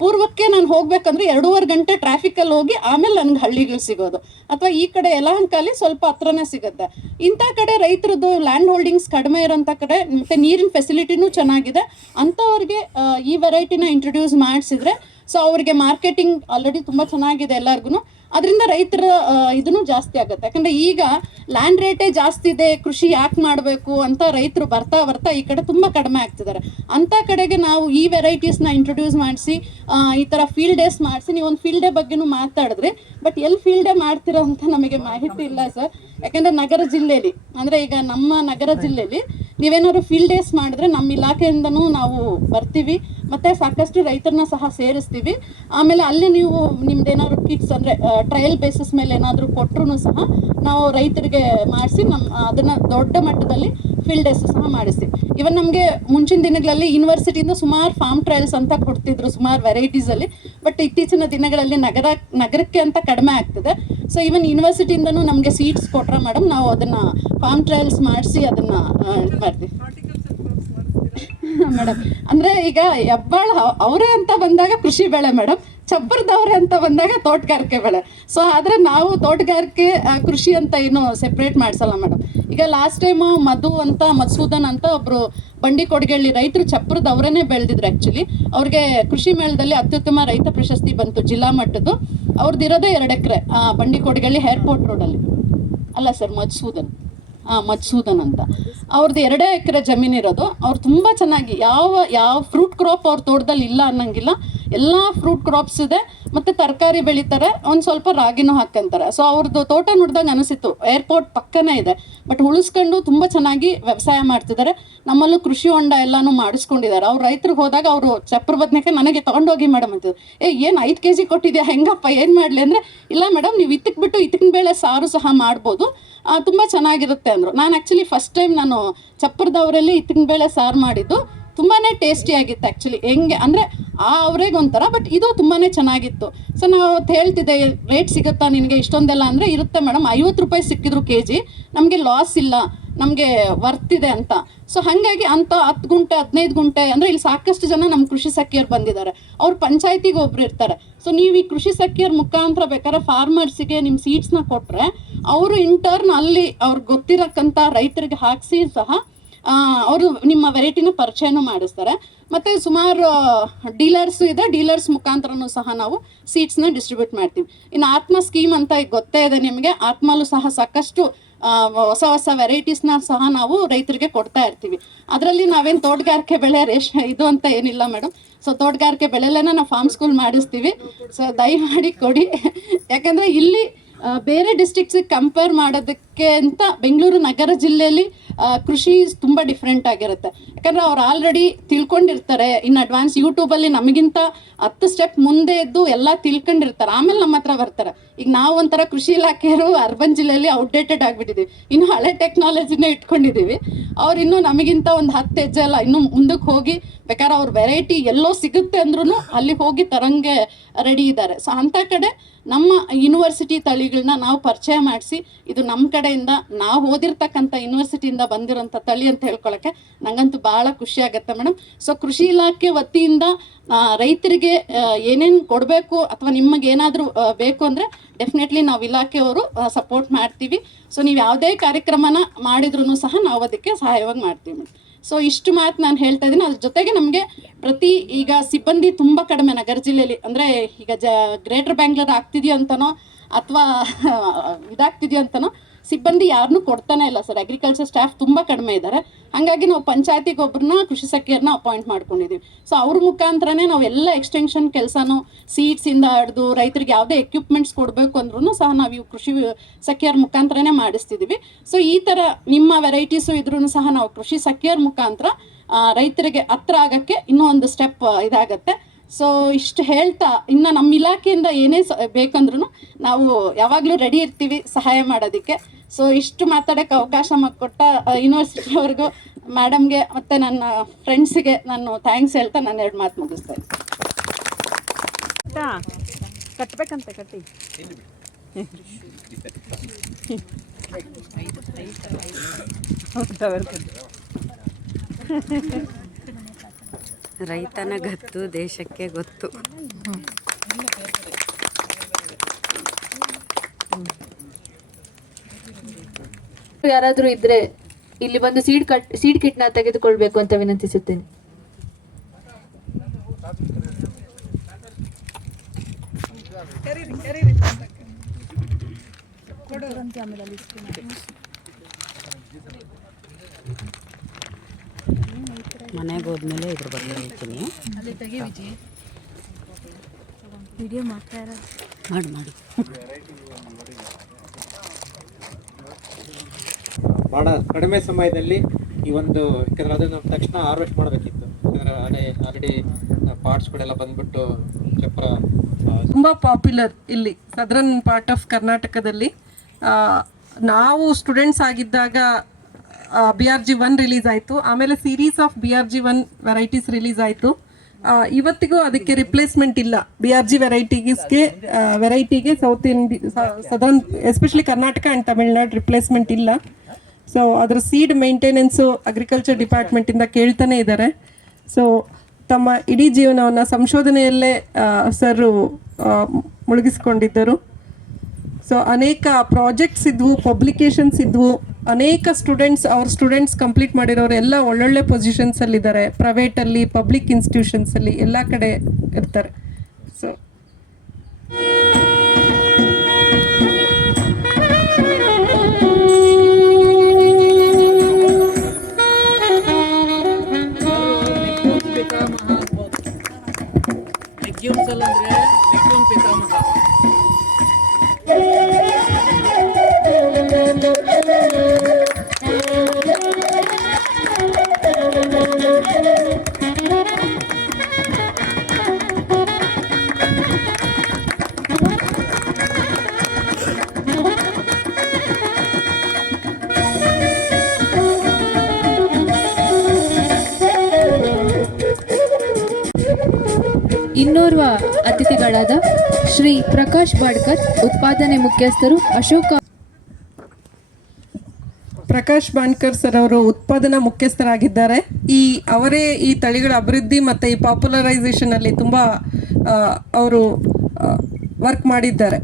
ಪೂರ್ವಕ್ಕೆ ನಾನು ಹೋಗ್ಬೇಕಂದ್ರೆ 2.5 ಗಂಟೆ ಟ್ರಾಫಿಕಲ್ಲಿ ಹೋಗಿ ಆಮೇಲೆ ನನಗೆ ಹಳ್ಳಿಗಳು ಸಿಗೋದು. ಅಥವಾ ಈ ಕಡೆ ಯಲಹಂಕಲ್ಲಿ ಸ್ವಲ್ಪ ಹತ್ರನೇ ಸಿಗುತ್ತೆ. ಇಂಥ ಕಡೆ ರೈತರದ್ದು ಲ್ಯಾಂಡ್ ಹೋಲ್ಡಿಂಗ್ಸ್ ಕಡಿಮೆ ಇರೋಂಥ ಕಡೆ ಮತ್ತು ನೀರಿನ ಫೆಸಿಲಿಟಿನೂ ಚೆನ್ನಾಗಿದೆ ಅಂಥವ್ರಿಗೆ ಈ ವೆರೈಟಿನ ಇಂಟ್ರೊಡ್ಯೂಸ್ ಮಾಡಿಸಿದ್ರೆ ಸೊ ಅವ್ರಿಗೆ ಮಾರ್ಕೆಟಿಂಗ್ ಆಲ್ರೆಡಿ ತುಂಬ ಚೆನ್ನಾಗಿದೆ ಎಲ್ಲರಿಗೂ. ಅದರಿಂದ ರೈತರ ಇದನ್ನು ಜಾಸ್ತಿ ಆಗುತ್ತೆ. ಯಾಕಂದರೆ ಈಗ ಲ್ಯಾಂಡ್ ರೇಟೇ ಜಾಸ್ತಿ ಇದೆ, ಕೃಷಿ ಯಾಕೆ ಮಾಡಬೇಕು ಅಂತ ರೈತರು ಬರ್ತಾ ಈ ಕಡೆ ತುಂಬ ಕಡಿಮೆ ಆಗ್ತಿದ್ದಾರೆ. ಅಂಥ ಕಡೆಗೆ ನಾವು ಈ ವೆರೈಟೀಸ್ನ ಇಂಟ್ರೊಡ್ಯೂಸ್ ಮಾಡಿಸಿ ಈ ಥರ ಫೀಲ್ಡ್ ಡೇಸ್ ಮಾಡಿಸಿ, ನೀವು ಒಂದು ಫೀಲ್ಡ್ ಡೇ ಬಗ್ಗೆನೂ ಮಾತಾಡಿದ್ರಿ. ಬಟ್ ಎಲ್ಲಿ ಫೀಲ್ಡ್ ಡೇ ಮಾಡ್ತಿರೋ ಅಂತ ನಮಗೆ ಮಾಹಿತಿ ಇಲ್ಲ ಸರ್. ಯಾಕೆಂದರೆ ನಗರ ಜಿಲ್ಲೆಯಲ್ಲಿ ಅಂದರೆ ಈಗ ನಮ್ಮ ನಗರ ಜಿಲ್ಲೆಯಲ್ಲಿ ನೀವೇನಾದ್ರು ಫೀಲ್ಡ್ ಡೇಸ್ ಮಾಡಿದ್ರೆ ನಮ್ಮ ಇಲಾಖೆಯಿಂದನೂ ನಾವು ಬರ್ತೀವಿ ಮತ್ತು ಸಾಕಷ್ಟು ರೈತರನ್ನ ಸಹ ಸೇರಿಸ್ತೀವಿ. ಆಮೇಲೆ ಅಲ್ಲಿ ನೀವು ನಿಮ್ದೇನಾದ್ರು ಕಿಟ್ಸ್ ಅಂದರೆ ಟ್ರಯಲ್ ಬೇಸಿಸ್ ಮೇಲೆ ಏನಾದರೂ ಕೊಟ್ಟರು ಸಹ ನಾವು ರೈತರಿಗೆ ಮಾಡಿಸಿ ಅದನ್ನು ದೊಡ್ಡ ಮಟ್ಟದಲ್ಲಿ ಫೀಲ್ಡ್ ಡೇಸ್ ಸಹ ಮಾಡಿಸ್ತೀವಿ. ಇವನ್ ನಮಗೆ ಮುಂಚಿನ ದಿನಗಳಲ್ಲಿ ಯೂನಿವರ್ಸಿಟಿಯಿಂದ ಸುಮಾರು ಫಾರ್ಮ್ ಟ್ರಯಲ್ಸ್ ಅಂತ ಕೊಡ್ತಿದ್ರು ಸುಮಾರು ವೆರೈಟೀಸಲ್ಲಿ. ಬಟ್ ಇತ್ತೀಚಿನ ದಿನಗಳಲ್ಲಿ ನಗರಕ್ಕೆ ಅಂತ ಕಡಿಮೆ ಆಗ್ತದೆ. ಸೊ ಈವನ್ ಯೂನಿವರ್ಸಿಟಿಯಿಂದನೂ ನಮಗೆ ಸೀಡ್ಸ್ ಕೊಟ್ರೆ ಮೇಡಮ್ ನಾವು ಅದನ್ನು ಫಾರ್ಮ್ ಟ್ರಯಲ್ಸ್ ಮಾಡಿಸಿ ಅದನ್ನು ಇದು ಮಾಡ್ತೀವಿ ಮೇಡಮ್. ಅಂದರೆ ಈಗ ಹೆಬ್ಬಾಳ ಅವರೇ ಅಂತ ಬಂದಾಗ ಕೃಷಿ ಬೆಳೆ ಮೇಡಮ್, ಚಪ್ಪರದವ್ರೆ ಅಂತ ಬಂದಾಗ ತೋಟಗಾರಿಕೆ ಬೆಳೆ. ಸೊ ಆದರೆ ನಾವು ತೋಟಗಾರಿಕೆ ಕೃಷಿ ಅಂತ ಏನು ಸೆಪ್ರೇಟ್ ಮಾಡಿಸಲ್ಲ ಮೇಡಮ್. ಈಗ ಲಾಸ್ಟ್ ಟೈಮು ಮಧುಸೂದನ್ ಅಂತ ಒಬ್ಬರು ಬಂಡಿಕೊಡಗಳ್ಳಿ ರೈತರು ಚಪ್ಪರದವ್ರೇ ಬೆಳೆದಿದ್ರು. ಆ್ಯಕ್ಚುಲಿ ಅವ್ರಿಗೆ ಕೃಷಿ ಮೇಳದಲ್ಲಿ ಅತ್ಯುತ್ತಮ ರೈತ ಪ್ರಶಸ್ತಿ ಬಂತು ಜಿಲ್ಲಾ ಮಟ್ಟದ್ದು. ಅವ್ರದ್ದು ಇರೋದೇ 2 ಎಕರೆ ಬಂಡಿಕೊಡಗಳ್ಳಿ ಏರ್ಪೋರ್ಟ್ ರೋಡಲ್ಲಿ. ಅಲ್ಲ ಸರ್, ಮಧುಸೂದನ್ ಅಂತ ಅವ್ರದ್ದು 2 ಎಕರೆ ಜಮೀನು ಇರೋದು. ಅವ್ರು ತುಂಬ ಚೆನ್ನಾಗಿ ಯಾವ ಫ್ರೂಟ್ ಕ್ರಾಪ್ ಅವ್ರ ತೋಟದಲ್ಲಿ ಇಲ್ಲ ಅನ್ನಂಗಿಲ್ಲ, ಎಲ್ಲ ಫ್ರೂಟ್ ಕ್ರಾಪ್ಸ್ ಇದೆ ಮತ್ತು ತರಕಾರಿ ಬೆಳೀತಾರೆ, ಒಂದು ಸ್ವಲ್ಪ ರಾಗಿನೂ ಹಾಕ್ಕಂತಾರೆ. ಸೊ ಅವ್ರದ್ದು ತೋಟ ನೋಡಿದಾಗ ಅನಿಸಿತ್ತು ಏರ್ಪೋರ್ಟ್ ಪಕ್ಕನೇ ಇದೆ, ಬಟ್ ಉಳಿಸ್ಕೊಂಡು ತುಂಬ ಚೆನ್ನಾಗಿ ವ್ಯವಸಾಯ ಮಾಡ್ತಿದ್ದಾರೆ. ನಮ್ಮಲ್ಲೂ ಕೃಷಿ ಹೊಂಡ ಎಲ್ಲನೂ ಮಾಡಿಸ್ಕೊಂಡಿದ್ದಾರೆ. ಅವ್ರು ರೈತರಿಗೆ ಹೋದಾಗ ಅವರು ಚಪ್ಪರ ಬದನೆಕಾಯಿ ನನಗೆ ತೊಗೊಂಡೋಗಿ ಮೇಡಮ್ ಅಂತಿದ್ರು, ಏನು 5 kg ಕೊಟ್ಟಿದ್ಯಾ ಹೆಂಗಪ್ಪ ಏನು ಮಾಡಲಿ ಅಂದರೆ, ಇಲ್ಲ ಮೇಡಮ್ ನೀವು ಇತ್ತಿನ ಬೇಳೆ ಸಾರು ಸಹ ಮಾಡ್ಬೋದು, ತುಂಬ ಚೆನ್ನಾಗಿರುತ್ತೆ ಅಂದರು. ನಾನು ಆ್ಯಕ್ಚುಲಿ ಫಸ್ಟ್ ಟೈಮ್ ನಾನು ಚಪ್ಪರದವರಲ್ಲಿ ಇತ್ತಿನ ಬೇಳೆ ಸಾರು ಮಾಡಿದ್ದು ತುಂಬಾ ಟೇಸ್ಟಿಯಾಗಿತ್ತು. ಆ್ಯಕ್ಚುಲಿ ಹೆಂಗೆ ಅಂದರೆ ಅವ್ರಿಗೆ ಒಂಥರ, ಬಟ್ ಇದು ತುಂಬಾ ಚೆನ್ನಾಗಿತ್ತು. ಸೊ ನಾವು ಹೇಳ್ತಿದ್ದೆ ರೇಟ್ ಸಿಗುತ್ತಾ ನಿನಗೆ ಇಷ್ಟೊಂದೆಲ್ಲ ಅಂದರೆ, ಇರುತ್ತೆ ಮೇಡಮ್, 50 ರೂಪಾಯಿ ಸಿಕ್ಕಿದ್ರು kg, ನಮಗೆ ಲಾಸ್ ಇಲ್ಲ, ನಮಗೆ ವರ್ತಿದೆ ಅಂತ. ಸೊ ಹಾಗಾಗಿ ಅಂತ 10 ಗುಂಟೆ 15 ಗುಂಟೆ ಅಂದರೆ ಇಲ್ಲಿ ಸಾಕಷ್ಟು ಜನ ನಮ್ಮ ಕೃಷಿ ಸಖಿಯರು ಬಂದಿದ್ದಾರೆ. ಅವ್ರು ಪಂಚಾಯತಿಗೆ ಒಬ್ರು ಇರ್ತಾರೆ. ಸೊ ನೀವು ಈ ಕೃಷಿ ಸಖಿಯರ ಮುಖಾಂತರ ಬೇಕಾದ್ರೆ ಫಾರ್ಮರ್ಸಿಗೆ ನಿಮ್ಮ ಸೀಡ್ಸ್ನ ಕೊಟ್ಟರೆ ಅವರು ಇಂಟರ್ನ್ ಅಲ್ಲಿ ಅವ್ರಿಗೆ ಗೊತ್ತಿರಕ್ಕಂಥ ರೈತರಿಗೆ ಹಾಕಿಸಿ ಸಹ ಅವರು ನಿಮ್ಮ ವೆರೈಟಿನ ಪರಿಚಯನೂ ಮಾಡಿಸ್ತಾರೆ. ಮತ್ತು ಸುಮಾರು ಡೀಲರ್ಸು ಇದೆ, ಡೀಲರ್ಸ್ ಮುಖಾಂತರನೂ ಸಹ ನಾವು ಸೀಡ್ಸ್ನ ಡಿಸ್ಟ್ರಿಬ್ಯೂಟ್ ಮಾಡ್ತೀವಿ. ಇನ್ನು ಆತ್ಮ ಸ್ಕೀಮ್ ಅಂತ ಈಗ ಗೊತ್ತೇ ಇದೆ ನಿಮಗೆ, ಆತ್ಮಲ್ಲೂ ಸಹ ಸಾಕಷ್ಟು ಹೊಸ ವೆರೈಟೀಸ್ನ ಸಹ ನಾವು ರೈತರಿಗೆ ಕೊಡ್ತಾ ಇರ್ತೀವಿ. ಅದರಲ್ಲಿ ನಾವೇನು ತೋಟಗಾರಿಕೆ ಬೆಳೆ ಇದು ಅಂತ ಏನಿಲ್ಲ ಮೇಡಮ್. ಸೊ ತೋಟಗಾರಿಕೆ ಬೆಳೆಲೇನ ನಾವು ಫಾರ್ಮ್ ಸ್ಕೂಲ್ ಮಾಡಿಸ್ತೀವಿ. ಸೊ ದಯಮಾಡಿ ಕೊಡಿ, ಯಾಕಂದರೆ ಇಲ್ಲಿ ಬೇರೆ ಡಿಸ್ಟ್ರಿಕ್ಸಿಗೆ ಕಂಪೇರ್ ಮಾಡೋದಕ್ಕೆ ಅಂತ ಬೆಂಗಳೂರು ನಗರ ಜಿಲ್ಲೆಯಲ್ಲಿ ಕೃಷಿ ತುಂಬ ಡಿಫ್ರೆಂಟ್ ಆಗಿರುತ್ತೆ. ಯಾಕಂದರೆ ಅವ್ರು ಆಲ್ರೆಡಿ ತಿಳ್ಕೊಂಡಿರ್ತಾರೆ ಇನ್ ಅಡ್ವಾನ್ಸ್. ಯೂಟ್ಯೂಬಲ್ಲಿ ನಮಗಿಂತ 10 ಸ್ಟೆಪ್ ಮುಂದೆ ಇದ್ದು ಎಲ್ಲ ತಿಳ್ಕೊಂಡಿರ್ತಾರೆ, ಆಮೇಲೆ ನಮ್ಮ ಹತ್ರ ಬರ್ತಾರೆ. ಈಗ ನಾವು ಒಂಥರ ಕೃಷಿ ಇಲಾಖೆಯವರು ಅರ್ಬನ್ ಜಿಲ್ಲೆಯಲ್ಲಿ ಔಟ್ಡೇಟೆಡ್ ಆಗಿಬಿಟ್ಟಿದ್ದೀವಿ, ಇನ್ನು ಹಳೆ ಟೆಕ್ನಾಲಜಿನೇ ಇಟ್ಕೊಂಡಿದ್ದೀವಿ. ಅವ್ರು ಇನ್ನೂ ನಮಗಿಂತ ಒಂದು 10 ಹೆಜ್ಜೆ ಅಲ್ಲ ಇನ್ನೂ ಮುಂದಕ್ಕೆ ಹೋಗಿ ಬೇಕಾದ್ರೆ ಅವ್ರ ವೆರೈಟಿ ಎಲ್ಲೋ ಸಿಗುತ್ತೆ ಅಂದ್ರೂ ಅಲ್ಲಿ ಹೋಗಿ ತರಂಗೆ ರೆಡಿ ಇದ್ದಾರೆ. ಸೊ ಅಂಥ ಕಡೆ ನಮ್ಮ ಯೂನಿವರ್ಸಿಟಿ ತಳಿಗಳನ್ನ ನಾವು ಪರಿಚಯ ಮಾಡಿಸಿ, ಇದು ನಮ್ಮ ಕಡೆಯಿಂದ ನಾವು ಓದಿರ್ತಕ್ಕಂಥ ಯೂನಿವರ್ಸಿಟಿಯಿಂದ ಬಂದಿರೋಂಥ ತಳಿ ಅಂತ ಹೇಳ್ಕೊಳ್ಳೋಕ್ಕೆ ನನಗಂತೂ ಭಾಳ ಖುಷಿ ಆಗುತ್ತೆ ಮೇಡಮ್. ಸೊ ಕೃಷಿ ಇಲಾಖೆ ವತಿಯಿಂದ ರೈತರಿಗೆ ಏನೇನು ಕೊಡಬೇಕು ಅಥವಾ ನಿಮಗೆ ಏನಾದರೂ ಬೇಕು ಅಂದರೆ ಡೆಫಿನೆಟ್ಲಿ ನಾವು ಇಲಾಖೆಯವರು ಸಪೋರ್ಟ್ ಮಾಡ್ತೀವಿ. ಸೊ ನೀವು ಯಾವುದೇ ಕಾರ್ಯಕ್ರಮನ ಮಾಡಿದ್ರೂ ಸಹ ನಾವು ಅದಕ್ಕೆ ಸಹಾಯವಾಗಿ ಮಾಡ್ತೀವಿ ಮೇಡಮ್. ಸೊ ಇಷ್ಟು ಮಾತು ನಾನು ಹೇಳ್ತಾ ಇದ್ದೀನಿ. ಅದ್ರ ಜೊತೆಗೆ ನಮಗೆ ಈಗ ಸಿಬ್ಬಂದಿ ತುಂಬ ಕಡಿಮೆ ನಗರ ಜಿಲ್ಲೆಯಲ್ಲಿ, ಅಂದರೆ ಈಗ ಗ್ರೇಟರ್ ಬ್ಯಾಂಗ್ಳೂರ್ ಆಗ್ತಿದೆಯೋ ಅಂತನೋ ಅಥವಾ ಇದಾಗ್ತಿದೆಯೋ ಅಂತನೋ ಸಿಬ್ಬಂದಿ ಯಾರನ್ನೂ ಕೊಡ್ತಾನೆ ಇಲ್ಲ ಸರ್. ಅಗ್ರಿಕಲ್ಚರ್ ಸ್ಟಾಫ್ ತುಂಬ ಕಡಿಮೆ ಇದ್ದಾರೆ. ಹಾಗಾಗಿ ನಾವು ಪಂಚಾಯತಿಗೆ ಒಬ್ಬರನ್ನ ಕೃಷಿ ಸಖಿಯರನ್ನ ಅಪಾಯಿಂಟ್ ಮಾಡ್ಕೊಂಡಿದ್ದೀವಿ. ಸೊ ಅವ್ರ ಮುಖಾಂತರನೇ ನಾವು ಎಲ್ಲ ಎಕ್ಸ್ಟೆನ್ಷನ್ ಕೆಲಸನೂ ಸೀಡ್ಸಿಂದ ಹಿಡ್ದು ರೈತರಿಗೆ ಯಾವುದೇ ಎಕ್ವಿಪ್ಮೆಂಟ್ಸ್ ಕೊಡಬೇಕು ಅಂದ್ರೂ ಸಹ ನಾವು ಇವು ಕೃಷಿ ಸಖಿಯರ ಮುಖಾಂತರನೇ ಮಾಡಿಸ್ತಿದ್ದೀವಿ. ಸೊ ಈ ಥರ ನಿಮ್ಮ ವೆರೈಟೀಸು ಇದ್ರೂ ಸಹ ನಾವು ಕೃಷಿ ಸಖಿಯರ ಮುಖಾಂತರ ರೈತರಿಗೆ ಹತ್ರ ಆಗೋಕ್ಕೆ ಇನ್ನೂ ಒಂದು ಸ್ಟೆಪ್ ಇದಾಗತ್ತೆ. ಸೊ ಇಷ್ಟು ಹೇಳ್ತಾ ಇನ್ನು ನಮ್ಮ ಇಲಾಖೆಯಿಂದ ಏನೇ ಬೇಕಂದ್ರೂ ನಾವು ಯಾವಾಗಲೂ ರೆಡಿ ಇರ್ತೀವಿ ಸಹಾಯ ಮಾಡೋದಕ್ಕೆ. ಸೊ ಇಷ್ಟು ಮಾತಾಡೋಕ್ಕೆ ಅವಕಾಶ ಮಾಡಿಕೊಟ್ಟ ಯೂನಿವರ್ಸಿಟಿಯವ್ರಿಗೂ ಮೇಡಮ್ಗೆ ಮತ್ತು ನನ್ನ ಫ್ರೆಂಡ್ಸಿಗೆ ನಾನು ಥ್ಯಾಂಕ್ಸ್ ಹೇಳ್ತಾ ನಾನು 2 ಮಾತು ಮುಗಿಸ್ತಾ ಇದ್ದೀನಿ. ಕಟ್ಟಬೇಕಂತೆ ಕಟ್ಟಿ ರೈತನ ಗತ್ತು ದೇಶಕ್ಕೆ ಗೊತ್ತು. ಯಾರಾದರೂ ಇದ್ರೆ ಇಲ್ಲಿ ಬಂದು ಸೀಡ್ ಕಿಟ್ನ ತೆಗೆದುಕೊಳ್ಬೇಕು ಅಂತ ವಿನಂತಿಸುತ್ತೇನೆ. ಮನೆಗೆ ಹೋದ್ಮೇಲೆ ಇದ್ರ ಬಗ್ಗೆ ಹೇಳ್ತೀನಿ. ವಿಡಿಯೋ ಮಾಡ್ತಾ ಇರೋದು ಮಾಡಿ ಭಾಳ ಕಡಿಮೆ ಸಮಯದಲ್ಲಿ ಈ ಒಂದು, ಯಾಕಂದರೆ ಅದನ್ನು ತಕ್ಷಣ ಹಾರ್ವೆಸ್ಟ್ ಮಾಡಬೇಕಿತ್ತು. ಯಾಕಂದರೆ ಆಲ್ರೆಡಿ ಪಾರ್ಟ್ಸ್ಗಳೆಲ್ಲ ಬಂದ್ಬಿಟ್ಟು ಚಪ್ರ ತುಂಬ ಪಾಪ್ಯುಲರ್ ಇಲ್ಲಿ ಸದರ್ನ್ ಪಾರ್ಟ್ ಆಫ್ ಕರ್ನಾಟಕದಲ್ಲಿ. ನಾವು ಸ್ಟೂಡೆಂಟ್ಸ್ ಆಗಿದ್ದಾಗ BRG1 ರಿಲೀಸ್ ಆಯಿತು, ಆಮೇಲೆ series of BRG1 varieties release ಆಯಿತು. ಇವತ್ತಿಗೂ ಅದಕ್ಕೆ ರಿಪ್ಲೇಸ್ಮೆಂಟ್ ಇಲ್ಲ. BRG ವೆರೈಟಿಗೆ southern especially Karnataka and Tamil Nadu replacement ಇಲ್ಲ. ಸೊ ಅದರ ಸೀಡ್ ಮೇಂಟೆನೆನ್ಸು ಅಗ್ರಿಕಲ್ಚರ್ ಡಿಪಾರ್ಟ್ಮೆಂಟಿಂದ ಕೇಳ್ತಾನೆ ಇದ್ದಾರೆ. ಸೊ ತಮ್ಮ ಇಡೀ ಜೀವನವನ್ನು ಸಂಶೋಧನೆಯಲ್ಲೇ ಸರ್ ಮುಳುಗಿಸ್ಕೊಂಡಿದ್ದರು. ಸೊ ಅನೇಕ ಪ್ರಾಜೆಕ್ಟ್ಸ್ ಇದ್ವು, ಪಬ್ಲಿಕೇಶನ್ಸ್ ಇದ್ವು, ಅನೇಕ ಸ್ಟೂಡೆಂಟ್ಸ್ ಕಂಪ್ಲೀಟ್ ಮಾಡಿರೋರು ಎಲ್ಲ ಒಳ್ಳೊಳ್ಳೆ ಪೊಸಿಷನ್ಸಲ್ಲಿದ್ದಾರೆ. ಪ್ರೈವೇಟಲ್ಲಿ, ಪಬ್ಲಿಕ್ ಇನ್ಸ್ಟಿಟ್ಯೂಷನ್ಸಲ್ಲಿ ಎಲ್ಲ ಕಡೆ ಇರ್ತಾರೆ. ಸೊ ಇನ್ನೋರ್ವ ಅತಿಥಿಗಳಾದ ಶ್ರೀ ಪ್ರಕಾಶ್ ಬಾಡ್ಕರ್, ಉತ್ಪಾದನೆ ಮುಖ್ಯಸ್ಥರು, ಅಶೋಕ. ಪ್ರಕಾಶ್ ಬಾಣ್ಕರ್ ಸರ್ ಅವರು ಉತ್ಪಾದನಾ ಮುಖ್ಯಸ್ಥರಾಗಿದ್ದಾರೆ. ಅವರೇ ಈ ತಳಿಗಳ ಅಭಿವೃದ್ಧಿ ಮತ್ತು ಈ ಪಾಪ್ಯುಲರೈಸೇಷನಲ್ಲಿ ತುಂಬ ಅವರು ವರ್ಕ್ ಮಾಡಿದ್ದಾರೆ.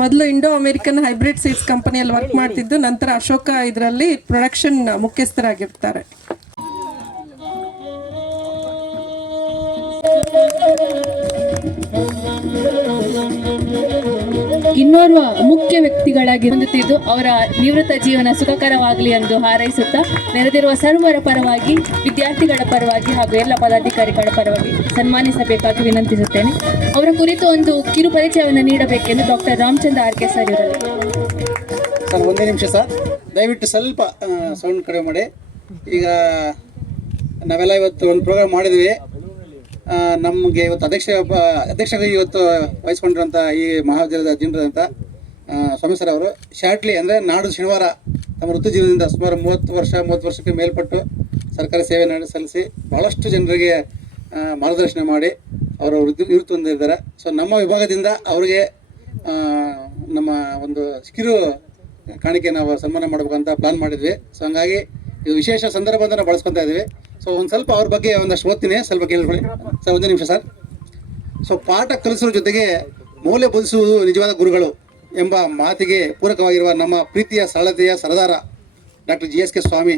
ಮೊದಲು ಇಂಡೋ ಅಮೇರಿಕನ್ ಹೈಬ್ರಿಡ್ ಸೀಡ್ಸ್ ಕಂಪನಿಯಲ್ಲಿ ವರ್ಕ್ ಮಾಡ್ತಿದ್ದು, ನಂತರ ಅಶೋಕ ಇದರಲ್ಲಿ ಪ್ರೊಡಕ್ಷನ್ ಮುಖ್ಯಸ್ಥರಾಗಿರ್ತಾರೆ. ಇನ್ನೋರ್ವ ಮುಖ್ಯ ವ್ಯಕ್ತಿಗಳಾಗಿ ಹೊಂದುತ್ತಿದ್ದು ಅವರ ನಿವೃತ್ತ ಜೀವನ ಸುಖಕರವಾಗಲಿ ಎಂದು ಹಾರೈಸುತ್ತಾ ನೆರೆದಿರುವ ಸರ್ವರ ಪರವಾಗಿ, ವಿದ್ಯಾರ್ಥಿಗಳ ಪರವಾಗಿ ಹಾಗೂ ಎಲ್ಲ ಪದಾಧಿಕಾರಿಗಳ ಪರವಾಗಿ ಸನ್ಮಾನಿಸಬೇಕಾಗಿ ವಿನಂತಿಸುತ್ತೇನೆ. ಅವರ ಕುರಿತು ಒಂದು ಕಿರು ಪರಿಚಯವನ್ನು ನೀಡಬೇಕೆಂದು ಡಾಕ್ಟರ್ ರಾಮಚಂದ್ರ ಆರ್ಕೆ ಸರ್ ಇವರಲ್ಲಿ. ಸರ್ ಒಂದೇ ನಿಮಿಷ ಸರ್, ದಯವಿಟ್ಟು ಸ್ವಲ್ಪ ಸೌಂಡ್ ಕಡಿಮೆ ಮಾಡಿ. ಈಗ ನಾವೆಲ್ಲ ಇವತ್ತು ಒಂದು ಪ್ರೋಗ್ರಾಮ್ ಮಾಡಿದ್ವಿ. ನಮಗೆ ಇವತ್ತು ಅಧ್ಯಕ್ಷರಾಗಿ ಇವತ್ತು ವಹಿಸ್ಕೊಂಡಿರೋಂಥ ಈ ಮಹಾವಿದ್ಯಾಲಯದ ಅಧ್ಯಯನದಂಥ ಸ್ವಾಮಿ ಸರ್ ಅವರು ಶಾರ್ಟ್ಲಿ ಅಂದರೆ ನಾಡು ಶನಿವಾರ ತಮ್ಮ ವೃತ್ತಿ ಜೀವನದಿಂದ ಸುಮಾರು 30 ವರ್ಷಕ್ಕೆ ಮೇಲ್ಪಟ್ಟು ಸರ್ಕಾರಿ ಸೇವೆ ಸಲ್ಲಿಸಿ ಭಾಳಷ್ಟು ಜನರಿಗೆ ಮಾರ್ಗದರ್ಶನ ಮಾಡಿ ಅವರು ನಿವೃತ್ತಿ ಹೊಂದಿದ್ದಾರೆ. ಸೊ ನಮ್ಮ ವಿಭಾಗದಿಂದ ಅವರಿಗೆ ನಮ್ಮ ಒಂದು ಕಿರು ಕಾಣಿಕೆ ನಾವು ಸನ್ಮಾನ ಮಾಡಬೇಕಂತ ಪ್ಲಾನ್ ಮಾಡಿದ್ವಿ. ಸೊ ಹಂಗಾಗಿ ಇದು ವಿಶೇಷ ಸಂದರ್ಭ ಅಂತ ನಾವು ಬಳಸ್ಕೊತಾ ಇದ್ದೀವಿ. ಸೊ ಒಂದು ಸ್ವಲ್ಪ ಅವ್ರ ಬಗ್ಗೆ ಒಂದಷ್ಟು ಓದ್ತೀನಿ, ಸ್ವಲ್ಪ ಕೇಳ್ಕೊಳ್ಳಿ ಸರ್. ಒಂದೇ ನಿಮಿಷ ಸರ್. ಸೊ ಪಾಠ ಕಲಿಸುವ ಜೊತೆಗೆ ಮೌಲ್ಯ ಬೋಧಿಸುವುದು ನಿಜವಾದ ಗುರುಗಳು ಎಂಬ ಮಾತಿಗೆ ಪೂರಕವಾಗಿರುವ ನಮ್ಮ ಪ್ರೀತಿಯ ಸರಳತೆಯ ಸರದಾರ ಡಾಕ್ಟರ್ GSK ಸ್ವಾಮಿ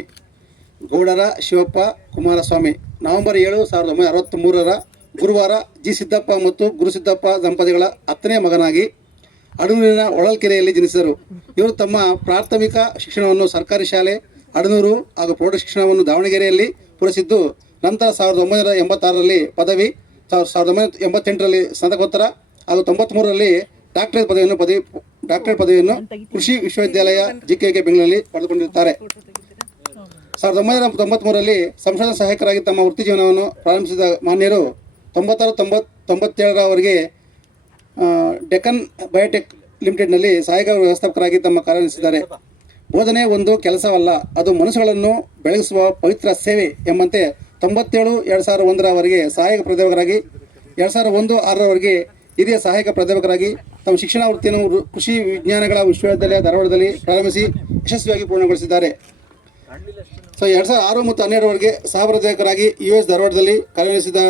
ಗೌಡರ ಶಿವಪ್ಪ ಕುಮಾರಸ್ವಾಮಿ ನವೆಂಬರ್ 7, 1963 ಗುರುವಾರ ಜಿ ಸಿದ್ದಪ್ಪ ಮತ್ತು ಗುರುಸಿದ್ದಪ್ಪ ದಂಪತಿಗಳ 10ನೇ ಮಗನಾಗಿ ಅಡನೂರಿನ ಹೊಳಲ್ಕೆರೆಯಲ್ಲಿ ಜನಿಸಿದರು. ಇವರು ತಮ್ಮ ಪ್ರಾಥಮಿಕ ಶಿಕ್ಷಣವನ್ನು ಸರ್ಕಾರಿ ಶಾಲೆ ಅಡನೂರು ಹಾಗೂ ಪ್ರೌಢ ಶಿಕ್ಷಣವನ್ನು ದಾವಣಗೆರೆಯಲ್ಲಿ ಪೂರೈಸಿದ್ದು, ನಂತರ 1986ರಲ್ಲಿ ಪದವಿ, 1988ರಲ್ಲಿ ಸ್ನಾತಕೋತ್ತರ ಹಾಗೂ 93ರಲ್ಲಿ ಡಾಕ್ಟರೇಟ್ ಪದವಿಯನ್ನು ಕೃಷಿ ವಿಶ್ವವಿದ್ಯಾಲಯ JKK ಬೆಂಗಳೂರಿನಲ್ಲಿ ಪಡೆದುಕೊಂಡಿರುತ್ತಾರೆ. 1993ರಲ್ಲಿ ಸಂಶೋಧನಾ ಸಹಾಯಕರಾಗಿ ತಮ್ಮ ವೃತ್ತಿ ಜೀವನವನ್ನು ಪ್ರಾರಂಭಿಸಿದ ಮಾನ್ಯರು 96-97ರವರೆಗೆ ಡೆಕ್ಕನ್ ಬಯೋಟೆಕ್ ಲಿಮಿಟೆಡ್ನಲ್ಲಿ ಸಹಾಯಕ ವ್ಯವಸ್ಥಾಪಕರಾಗಿ ತಮ್ಮ ಕಾರ್ಯನಿರ್ವಹಿಸಿದ್ದಾರೆ. ಬೋಧನೆ ಒಂದು ಕೆಲಸವಲ್ಲ, ಅದು ಮನಸ್ಸುಗಳನ್ನು ಬೆಳಗಿಸುವ ಪವಿತ್ರ ಸೇವೆ ಎಂಬಂತೆ 97-2001ರವರೆಗೆ ಸಹಾಯಕ ಪ್ರಾಧ್ಯಾಪಕರಾಗಿ, 2001-06ರವರೆಗೆ ಹಿರಿಯ ಸಹಾಯಕ ಪ್ರಾಧ್ಯಾಪಕರಾಗಿ ತಮ್ಮ ಶಿಕ್ಷಣ ವೃತ್ತಿಯನ್ನು ಕೃಷಿ ವಿಜ್ಞಾನಗಳ ವಿಶ್ವವಿದ್ಯಾಲಯ ಧಾರವಾಡದಲ್ಲಿ ಪ್ರಾರಂಭಿಸಿ ಯಶಸ್ವಿಯಾಗಿ ಪೂರ್ಣಗೊಳಿಸಿದ್ದಾರೆ. ಸೊ 2006 ಮತ್ತು 2012ರವರೆಗೆ ಸಹ ಪ್ರಾಧ್ಯಾಪಕರಾಗಿ US ಧಾರವಾಡದಲ್ಲಿ ಕಾರ್ಯನಿರ್ವಹಿಸಿದ್ದು,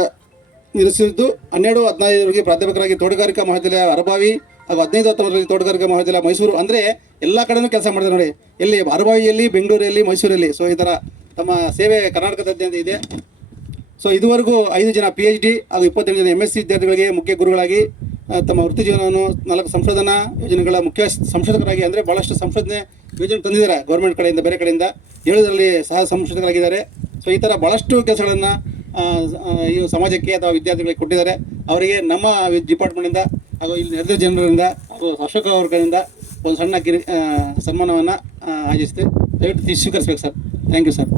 12-15ರವರೆಗೆ ಪ್ರಾಧ್ಯಾಪಕರಾಗಿ ತೋಟಗಾರಿಕಾ ಮಹಾವಿದ್ಯಾಲಯ ಅರಬಾವಿ ಹಾಗೂ 15-19ರಲ್ಲಿ ತೋಟಗಾರಿಕಾ ಮಹಾವಿದ್ಯಾಲಯ ಮೈಸೂರು. ಅಂದರೆ ಎಲ್ಲ ಕಡೆನೂ ಕೆಲಸ ಮಾಡಿದ್ದಾರೆ ನೋಡಿ, ಎಲ್ಲಿ ಅರಬಾವಿಯಲ್ಲಿ, ಬೆಂಗಳೂರಲ್ಲಿ, ಮೈಸೂರಲ್ಲಿ. ಸೊ ಈ ಥರ ತಮ್ಮ ಸೇವೆ ಕರ್ನಾಟಕದಾದ್ಯಂತ ಇದೆ. ಸೊ ಇದುವರೆಗೂ 5 ಜನ PhD ಹಾಗೂ 28 ಜನ MSc ವಿದ್ಯಾರ್ಥಿಗಳಿಗೆ ಮುಖ್ಯ ಗುರುಗಳಾಗಿ ತಮ್ಮ ವೃತ್ತಿ ಜೀವನವನ್ನು 4 ಸಂಶೋಧನಾ ಯೋಜನೆಗಳ ಮುಖ್ಯ ಸಂಶೋಧಕರಾಗಿ, ಅಂದರೆ ಭಾಳಷ್ಟು ಸಂಶೋಧನೆ ಯೋಜನೆ ತಂದಿದ್ದಾರೆ ಗೌರ್ಮೆಂಟ್ ಕಡೆಯಿಂದ, ಬೇರೆ ಕಡೆಯಿಂದ 7ರಲ್ಲಿ ಸಹ ಸಂಶೋಧಕರಾಗಿದ್ದಾರೆ. ಸೊ ಈ ಥರ ಭಾಳಷ್ಟು ಕೆಲಸಗಳನ್ನು ಈ ಸಮಾಜಕ್ಕೆ ಅಥವಾ ವಿದ್ಯಾರ್ಥಿಗಳಿಗೆ ಕೊಟ್ಟಿದ್ದಾರೆ. ಅವರಿಗೆ ನಮ್ಮ ಡಿಪಾರ್ಟ್ಮೆಂಟಿಂದ ಹಾಗೂ ಇಲ್ಲಿ ನೆರೆದ ಜನರಿಂದ ಹಾಗೂ ಅಶೋಕ ಅವ್ರ ಕಡೆಯಿಂದ ಒಂದು ಸಣ್ಣ ಸನ್ಮಾನವನ್ನು ಆಯೋಜಿಸ್ತೀವಿ. ದಯವಿಟ್ಟು ಸ್ವೀಕರಿಸ್ಬೇಕು ಸರ್. Thank you sir.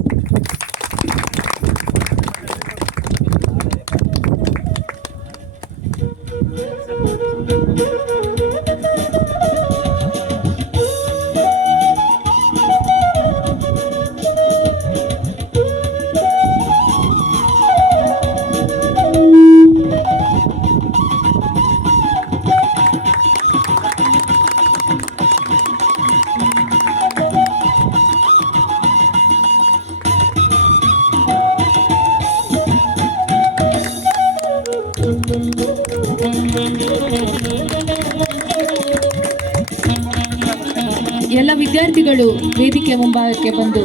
ಎಲ್ಲ ವಿದ್ಯಾರ್ಥಿಗಳು ವೇದಿಕೆ ಮುಂಭಾಗಕ್ಕೆ ಬಂದು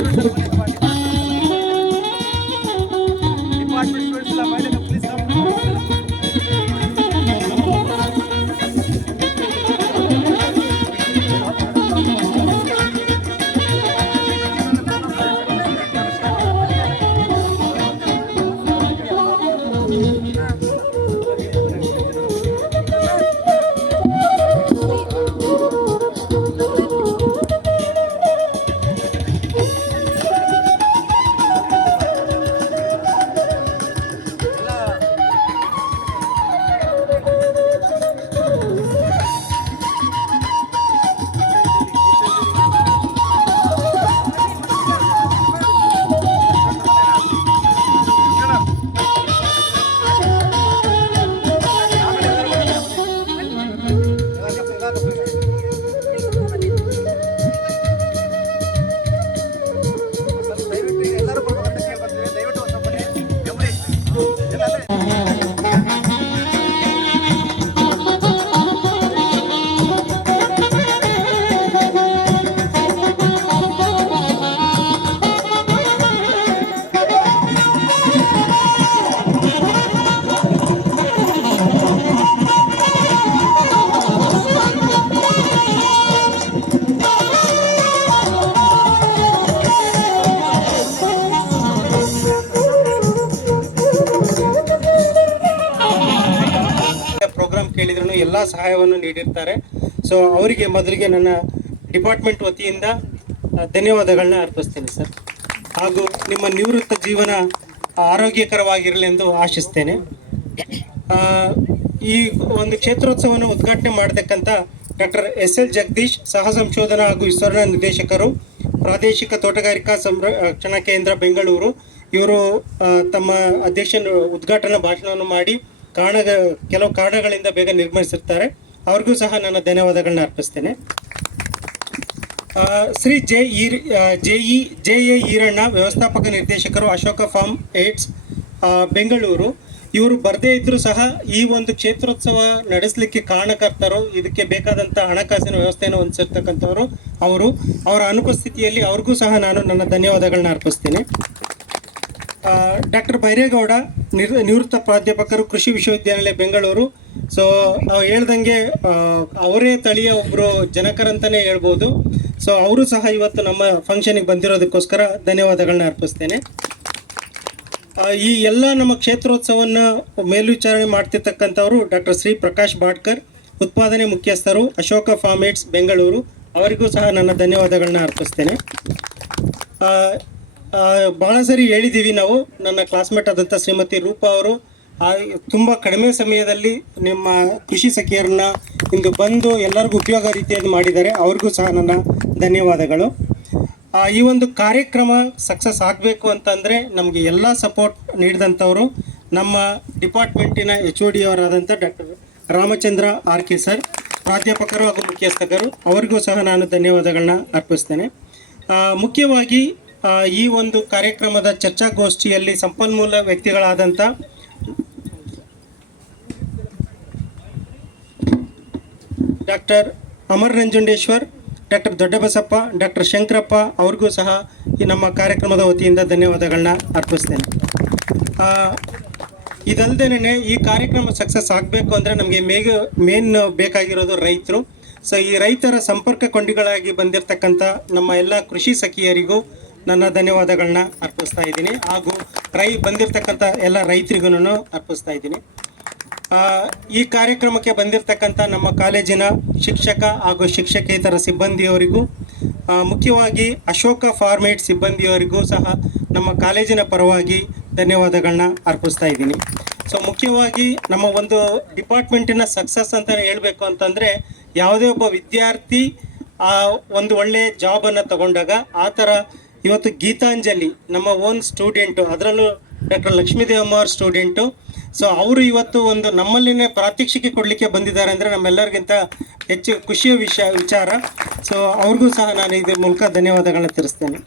ಎಲ್ಲ ಸಹಾಯವನ್ನು ನೀಡಿರ್ತಾರೆ. ಸೊ ಅವರಿಗೆ ಮೊದಲಿಗೆ ನನ್ನ ಡಿಪಾರ್ಟ್ಮೆಂಟ್ ವತಿಯಿಂದ ಧನ್ಯವಾದಗಳನ್ನ ಅರ್ಪಿಸ್ತೇನೆ ಸರ್. ಹಾಗೂ ನಿಮ್ಮ ನಿವೃತ್ತ ಜೀವನ ಆರೋಗ್ಯಕರವಾಗಿರಲಿ ಎಂದು ಆಶಿಸ್ತೇನೆ. ಈ ಒಂದು ಕ್ಷೇತ್ರೋತ್ಸವವನ್ನು ಉದ್ಘಾಟನೆ ಮಾಡತಕ್ಕಂಥ ಡಾಕ್ಟರ್ SL ಜಗದೀಶ್, ಸಹ ಸಂಶೋಧನಾ ಹಾಗೂ ವಿಸ್ತರಣಾ ನಿರ್ದೇಶಕರು, ಪ್ರಾದೇಶಿಕ ತೋಟಗಾರಿಕಾ ಸಂರಕ್ಷಣಾ ಕೇಂದ್ರ ಬೆಂಗಳೂರು, ಇವರು ತಮ್ಮ ಅಧ್ಯಕ್ಷನ ಉದ್ಘಾಟನಾ ಭಾಷಣವನ್ನು ಮಾಡಿ ಕೆಲವು ಕಾರಣಗಳಿಂದ ಬೇಗ ನಿರ್ಗಮಿಸಿರ್ತಾರೆ. ಅವ್ರಿಗೂ ಸಹ ನನ್ನ ಧನ್ಯವಾದಗಳನ್ನ ಅರ್ಪಿಸ್ತೇನೆ. ಶ್ರೀ ಜೆ ಎ ಈರಣ್ಣ, ವ್ಯವಸ್ಥಾಪಕ ನಿರ್ದೇಶಕರು, ಅಶೋಕ ಫಾರ್ಮ್ ಏಡ್ಸ್ ಬೆಂಗಳೂರು. ಇವರು ಬರದೇ ಇದ್ದರೂ ಸಹ ಈ ಒಂದು ಕ್ಷೇತ್ರೋತ್ಸವ ನಡೆಸಲಿಕ್ಕೆ ಕಾರಣಕರ್ತರು, ಇದಕ್ಕೆ ಬೇಕಾದಂಥ ಹಣಕಾಸಿನ ವ್ಯವಸ್ಥೆಯನ್ನು ಹೊಂದಿಸಿರ್ತಕ್ಕಂಥವರು ಅವರ ಅನುಪಸ್ಥಿತಿಯಲ್ಲಿ ಅವ್ರಿಗೂ ಸಹ ನಾನು ನನ್ನ ಧನ್ಯವಾದಗಳನ್ನ ಅರ್ಪಿಸ್ತೇನೆ. ಡಾಕ್ಟರ್ ಬೈರೇಗೌಡ, ನಿವೃತ್ತ ಪ್ರಾಧ್ಯಾಪಕರು, ಕೃಷಿ ವಿಶ್ವವಿದ್ಯಾನಿಲಯ ಬೆಂಗಳೂರು. ಸೊ ಹೇಳ್ದಂಗೆ ಅವರೇ ತಳಿಯ ಒಬ್ಬರು ಜನಕರಂತಲೇ ಹೇಳ್ಬೋದು. ಸೊ ಅವರು ಸಹ ಇವತ್ತು ನಮ್ಮ ಫಂಕ್ಷನಿಗೆ ಬಂದಿರೋದಕ್ಕೋಸ್ಕರ ಧನ್ಯವಾದಗಳನ್ನ ಅರ್ಪಿಸ್ತೇನೆ. ಈ ಎಲ್ಲ ನಮ್ಮ ಕ್ಷೇತ್ರೋತ್ಸವವನ್ನು ಮೇಲ್ವಿಚಾರಣೆ ಮಾಡ್ತಿರ್ತಕ್ಕಂಥವರು ಡಾಕ್ಟರ್ ಶ್ರೀ ಪ್ರಕಾಶ್ ಬಾಡ್ಕರ್, ಉತ್ಪಾದನೆ ಮುಖ್ಯಸ್ಥರು, ಅಶೋಕ ಫಾರ್ಮ್ ಏಡ್ಸ್ ಬೆಂಗಳೂರು. ಅವರಿಗೂ ಸಹ ನನ್ನ ಧನ್ಯವಾದಗಳನ್ನ ಅರ್ಪಿಸ್ತೇನೆ. ಭಾಳ ಸರಿ ಹೇಳಿದ್ದೀವಿ ನಾವು, ನನ್ನ ಕ್ಲಾಸ್ಮೇಟ್ ಆದಂಥ ಶ್ರೀಮತಿ ರೂಪಾ ಅವರು ತುಂಬ ಕಡಿಮೆ ಸಮಯದಲ್ಲಿ ನಿಮ್ಮ ಕೃಷಿ ಸಖಿಯರನ್ನ ಇಂದು ಬಂದು ಎಲ್ಲರಿಗೂ ಉಪಯೋಗ ರೀತಿಯಾಗಿ ಮಾಡಿದ್ದಾರೆ. ಅವ್ರಿಗೂ ಸಹ ನನ್ನ ಧನ್ಯವಾದಗಳು. ಈ ಒಂದು ಕಾರ್ಯಕ್ರಮ ಸಕ್ಸಸ್ ಆಗಬೇಕು ಅಂತಂದರೆ ನಮಗೆ ಎಲ್ಲ ಸಪೋರ್ಟ್ ನೀಡಿದಂಥವರು ನಮ್ಮ ಡಿಪಾರ್ಟ್ಮೆಂಟಿನ HOD ಅವರಾದಂಥ ಡಾಕ್ಟರ್ ರಾಮಚಂದ್ರ RK ಸರ್, ಪ್ರಾಧ್ಯಾಪಕರು ಹಾಗೂ ಮುಖ್ಯಸ್ಥಕರು. ಅವರಿಗೂ ಸಹ ನಾನು ಧನ್ಯವಾದಗಳನ್ನ ಅರ್ಪಿಸ್ತೇನೆ. ಮುಖ್ಯವಾಗಿ ಈ ಒಂದು ಕಾರ್ಯಕ್ರಮದ ಚರ್ಚಾಗೋಷ್ಠಿಯಲ್ಲಿ ಸಂಪನ್ಮೂಲ ವ್ಯಕ್ತಿಗಳಾದಂಥ doctor Amar Nanjundeshwar, doctor Doddabasappa, doctor Shankarappa ಅವ್ರಿಗೂ ಸಹ ಈ ನಮ್ಮ ಕಾರ್ಯಕ್ರಮದ ವತಿಯಿಂದ ಧನ್ಯವಾದಗಳನ್ನ ಅರ್ಪಿಸ್ತೇನೆ. ಇದಲ್ಲದೇನೆ ಈ ಕಾರ್ಯಕ್ರಮ ಸಕ್ಸಸ್ ಆಗಬೇಕು ಅಂದರೆ ನಮಗೆ ಮೇನ್ ಬೇಕಾಗಿರೋದು ರೈತರು. ಸೊ ಈ ರೈತರ ಸಂಪರ್ಕ ಕೊಂಡಿಗಳಾಗಿ ಬಂದಿರತಕ್ಕಂಥ ನಮ್ಮ ಎಲ್ಲ ಕೃಷಿ ಸಖಿಯರಿಗೂ ನನ್ನ ಧನ್ಯವಾದಗಳನ್ನ ಅರ್ಪಿಸ್ತಾ ಇದ್ದೀನಿ. ಹಾಗೂ ಬಂದಿರತಕ್ಕಂಥ ಎಲ್ಲ ರೈತರಿಗೂ ಅರ್ಪಿಸ್ತಾ ಇದ್ದೀನಿ. ಈ ಕಾರ್ಯಕ್ರಮಕ್ಕೆ ಬಂದಿರತಕ್ಕಂಥ ನಮ್ಮ ಕಾಲೇಜಿನ ಶಿಕ್ಷಕ ಹಾಗೂ ಶಿಕ್ಷಕೇತರ ಸಿಬ್ಬಂದಿಯವರಿಗೂ, ಮುಖ್ಯವಾಗಿ ಅಶೋಕ ಫಾರ್ಮ್ ಏಡ್ಸ್ ಸಿಬ್ಬಂದಿಯವರಿಗೂ ಸಹ ನಮ್ಮ ಕಾಲೇಜಿನ ಪರವಾಗಿ ಧನ್ಯವಾದಗಳನ್ನ ಅರ್ಪಿಸ್ತಾ ಇದ್ದೀನಿ. ಸೊ ಮುಖ್ಯವಾಗಿ ನಮ್ಮ ಒಂದು ಡಿಪಾರ್ಟ್ಮೆಂಟಿನ ಸಕ್ಸಸ್ ಅಂತ ಹೇಳಬೇಕು ಅಂತಂದರೆ, ಯಾವುದೇ ಒಬ್ಬ ವಿದ್ಯಾರ್ಥಿ ಒಂದು ಒಳ್ಳೆಯ ಜಾಬನ್ನು ತಗೊಂಡಾಗ ಆ ಥರ ಇವತ್ತು ಗೀತಾಂಜಲಿ ನಮ್ಮ ಓನ್ ಸ್ಟೂಡೆಂಟು, ಅದರಲ್ಲೂ ಡಾಕ್ಟರ್ ಲಕ್ಷ್ಮೀದೇವಮ್ಮ ಅವ್ರ ಸ್ಟೂಡೆಂಟು. ಸೊ ಅವರು ಇವತ್ತು ಒಂದು ನಮ್ಮಲ್ಲಿನೇ ಪ್ರಾತ್ಯಕ್ಷಿಕೆ ಕೊಡಲಿಕ್ಕೆ ಬಂದಿದ್ದಾರೆ ಅಂದರೆ ನಮ್ಮೆಲ್ಲರಿಗಿಂತ ಹೆಚ್ಚು ಖುಷಿಯ ವಿಚಾರ. ಸೊ ಅವ್ರಿಗೂ ಸಹ ನಾನು ಇದ್ರ ಮೂಲಕ ಧನ್ಯವಾದಗಳನ್ನ ತಿಳಿಸ್ತೇನೆ.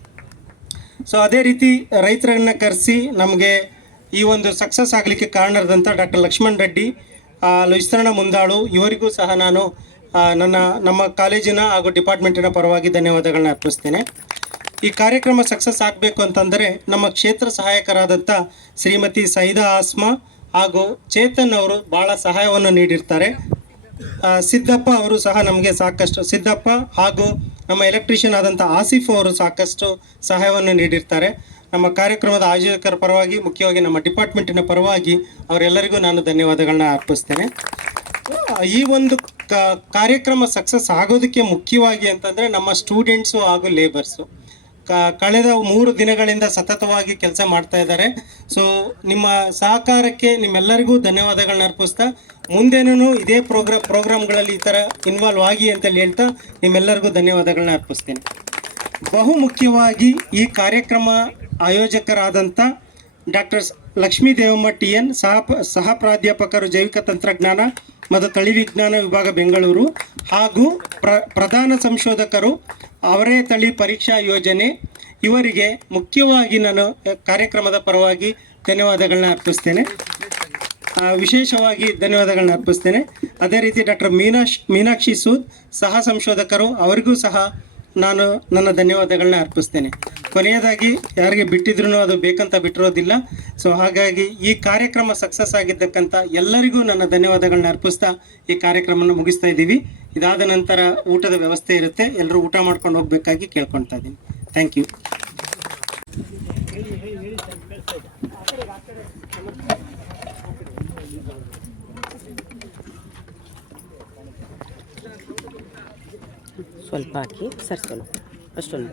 ಸೊ ಅದೇ ರೀತಿ ರೈತರನ್ನ ಕರೆಸಿ ನಮಗೆ ಈ ಒಂದು ಸಕ್ಸಸ್ ಆಗಲಿಕ್ಕೆ ಕಾರಣರಾದಂಥ ಡಾಕ್ಟರ್ ಲಕ್ಷ್ಮಣ್ ರೆಡ್ಡಿ, ವಿಸ್ತರಣಾ ಮುಂದಾಳು, ಇವರಿಗೂ ಸಹ ನಾನು ನಮ್ಮ ಕಾಲೇಜಿನ ಹಾಗೂ ಡಿಪಾರ್ಟ್ಮೆಂಟಿನ ಪರವಾಗಿ ಧನ್ಯವಾದಗಳನ್ನ ಅರ್ಪಿಸ್ತೇನೆ. ಈ ಕಾರ್ಯಕ್ರಮ ಸಕ್ಸಸ್ ಆಗಬೇಕು ಅಂತಂದರೆ ನಮ್ಮ ಕ್ಷೇತ್ರ ಸಹಾಯಕರಾದಂಥ ಶ್ರೀಮತಿ ಸೈದಾ ಆಸ್ಮಾ ಹಾಗೂ ಚೇತನ್ ಅವರು ಭಾಳ ಸಹಾಯವನ್ನು ನೀಡಿರ್ತಾರೆ. ಸಿದ್ದಪ್ಪ ಅವರು ಸಹ ನಮಗೆ ಸಾಕಷ್ಟು, ಸಿದ್ದಪ್ಪ ಹಾಗೂ ನಮ್ಮ ಎಲೆಕ್ಟ್ರಿಷಿಯನ್ ಆದಂಥ ಆಸಿಫ್ ಅವರು ಸಾಕಷ್ಟು ಸಹಾಯವನ್ನು ನೀಡಿರ್ತಾರೆ. ನಮ್ಮ ಕಾರ್ಯಕ್ರಮದ ಆಯೋಜಕರ ಪರವಾಗಿ, ಮುಖ್ಯವಾಗಿ ನಮ್ಮ ಡಿಪಾರ್ಟ್ಮೆಂಟಿನ ಪರವಾಗಿ ಅವರೆಲ್ಲರಿಗೂ ನಾನು ಧನ್ಯವಾದಗಳನ್ನ ಅರ್ಪಿಸ್ತೇನೆ. ಈ ಒಂದು ಕಾರ್ಯಕ್ರಮ ಸಕ್ಸಸ್ ಆಗೋದಕ್ಕೆ ಮುಖ್ಯವಾಗಿ ಅಂತಂದರೆ ನಮ್ಮ ಸ್ಟೂಡೆಂಟ್ಸು ಹಾಗೂ ಲೇಬರ್ಸು ಕಳೆದ 3 ದಿನಗಳಿಂದ ಸತತವಾಗಿ ಕೆಲಸ ಮಾಡ್ತಾ ಇದ್ದಾರೆ. ಸೊ ನಿಮ್ಮ ಸಹಕಾರಕ್ಕೆ ನಿಮ್ಮೆಲ್ಲರಿಗೂ ಧನ್ಯವಾದಗಳನ್ನ ಅರ್ಪಿಸ್ತಾ, ಮುಂದೇನೂ ಇದೇ ಪ್ರೋಗ್ರಾಮ್ಗಳಲ್ಲಿ ಈ ಥರ ಇನ್ವಾಲ್ವ್ ಆಗಿ ಅಂತೇಳಿ ಹೇಳ್ತಾ ನಿಮ್ಮೆಲ್ಲರಿಗೂ ಧನ್ಯವಾದಗಳನ್ನ ಅರ್ಪಿಸ್ತೇನೆ. ಬಹುಮುಖ್ಯವಾಗಿ ಈ ಕಾರ್ಯಕ್ರಮ ಆಯೋಜಕರಾದಂಥ ಡಾಕ್ಟರ್ ಲಕ್ಷ್ಮೀದೇವಮ್ಮ TN, ಸಹ ಪ್ರಾಧ್ಯಾಪಕರು ಜೈವಿಕ ತಂತ್ರಜ್ಞಾನ ಮತ್ತು ತಳಿ ವಿಜ್ಞಾನ ವಿಭಾಗ ಬೆಂಗಳೂರು, ಹಾಗೂ ಪ್ರಧಾನ ಸಂಶೋಧಕರು ಅವರೇ ತಳಿ ಪರೀಕ್ಷಾ ಯೋಜನೆ, ಇವರಿಗೆ ಮುಖ್ಯವಾಗಿ ನಾನು ಕಾರ್ಯಕ್ರಮದ ಪರವಾಗಿ ಧನ್ಯವಾದಗಳನ್ನ ಅರ್ಪಿಸ್ತೇನೆ, ವಿಶೇಷವಾಗಿ ಧನ್ಯವಾದಗಳನ್ನ ಅರ್ಪಿಸ್ತೇನೆ. ಅದೇ ರೀತಿ ಡಾಕ್ಟರ್ ಮೀನಾಕ್ಷಿ ಸೂದ್, ಸಹ ಸಂಶೋಧಕರು, ಅವರಿಗೂ ಸಹ ನಾನು ನನ್ನ ಧನ್ಯವಾದಗಳನ್ನ ಅರ್ಪಿಸ್ತೇನೆ. ಕೊನೆಯದಾಗಿ ಯಾರಿಗೆ ಬಿಟ್ಟಿದ್ರೂ ಅದು ಬೇಕಂತ ಬಿಟ್ಟಿರೋದಿಲ್ಲ. ಸೊ ಹಾಗಾಗಿ ಈ ಕಾರ್ಯಕ್ರಮ ಸಕ್ಸಸ್ ಆಗಿದ್ದಕ್ಕಂಥ ಎಲ್ಲರಿಗೂ ನನ್ನ ಧನ್ಯವಾದಗಳನ್ನ ಅರ್ಪಿಸ್ತಾ ಈ ಕಾರ್ಯಕ್ರಮವನ್ನು ಮುಗಿಸ್ತಾ ಇದ್ದೀವಿ. ಇದಾದ ನಂತರ ಊಟದ ವ್ಯವಸ್ಥೆ ಇರುತ್ತೆ, ಎಲ್ಲರೂ ಊಟ ಮಾಡ್ಕೊಂಡು ಹೋಗಬೇಕಾಗಿ ಕೇಳ್ಕೊಳ್ತಾ ಇದ್ದೀನಿ. Thank you. ಸ್ವಲ್ಪ ಹಾಕಿ ಸರ್ ಸ್ವಲ್ಪ ಅಷ್ಟೊಂದು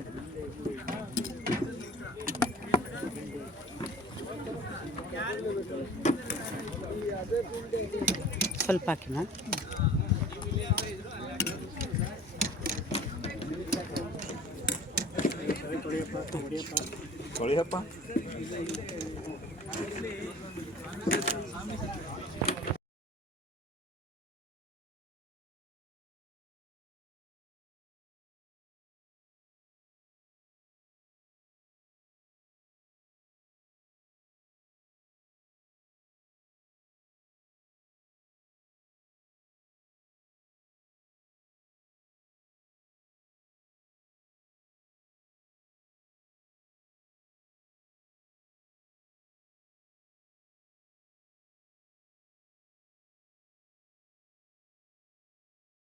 ಸ್ವಲ್ಪ ಹಾಕಿ ಮ್ಯಾಮ್. ತೊಳಿಯಪ್ಪ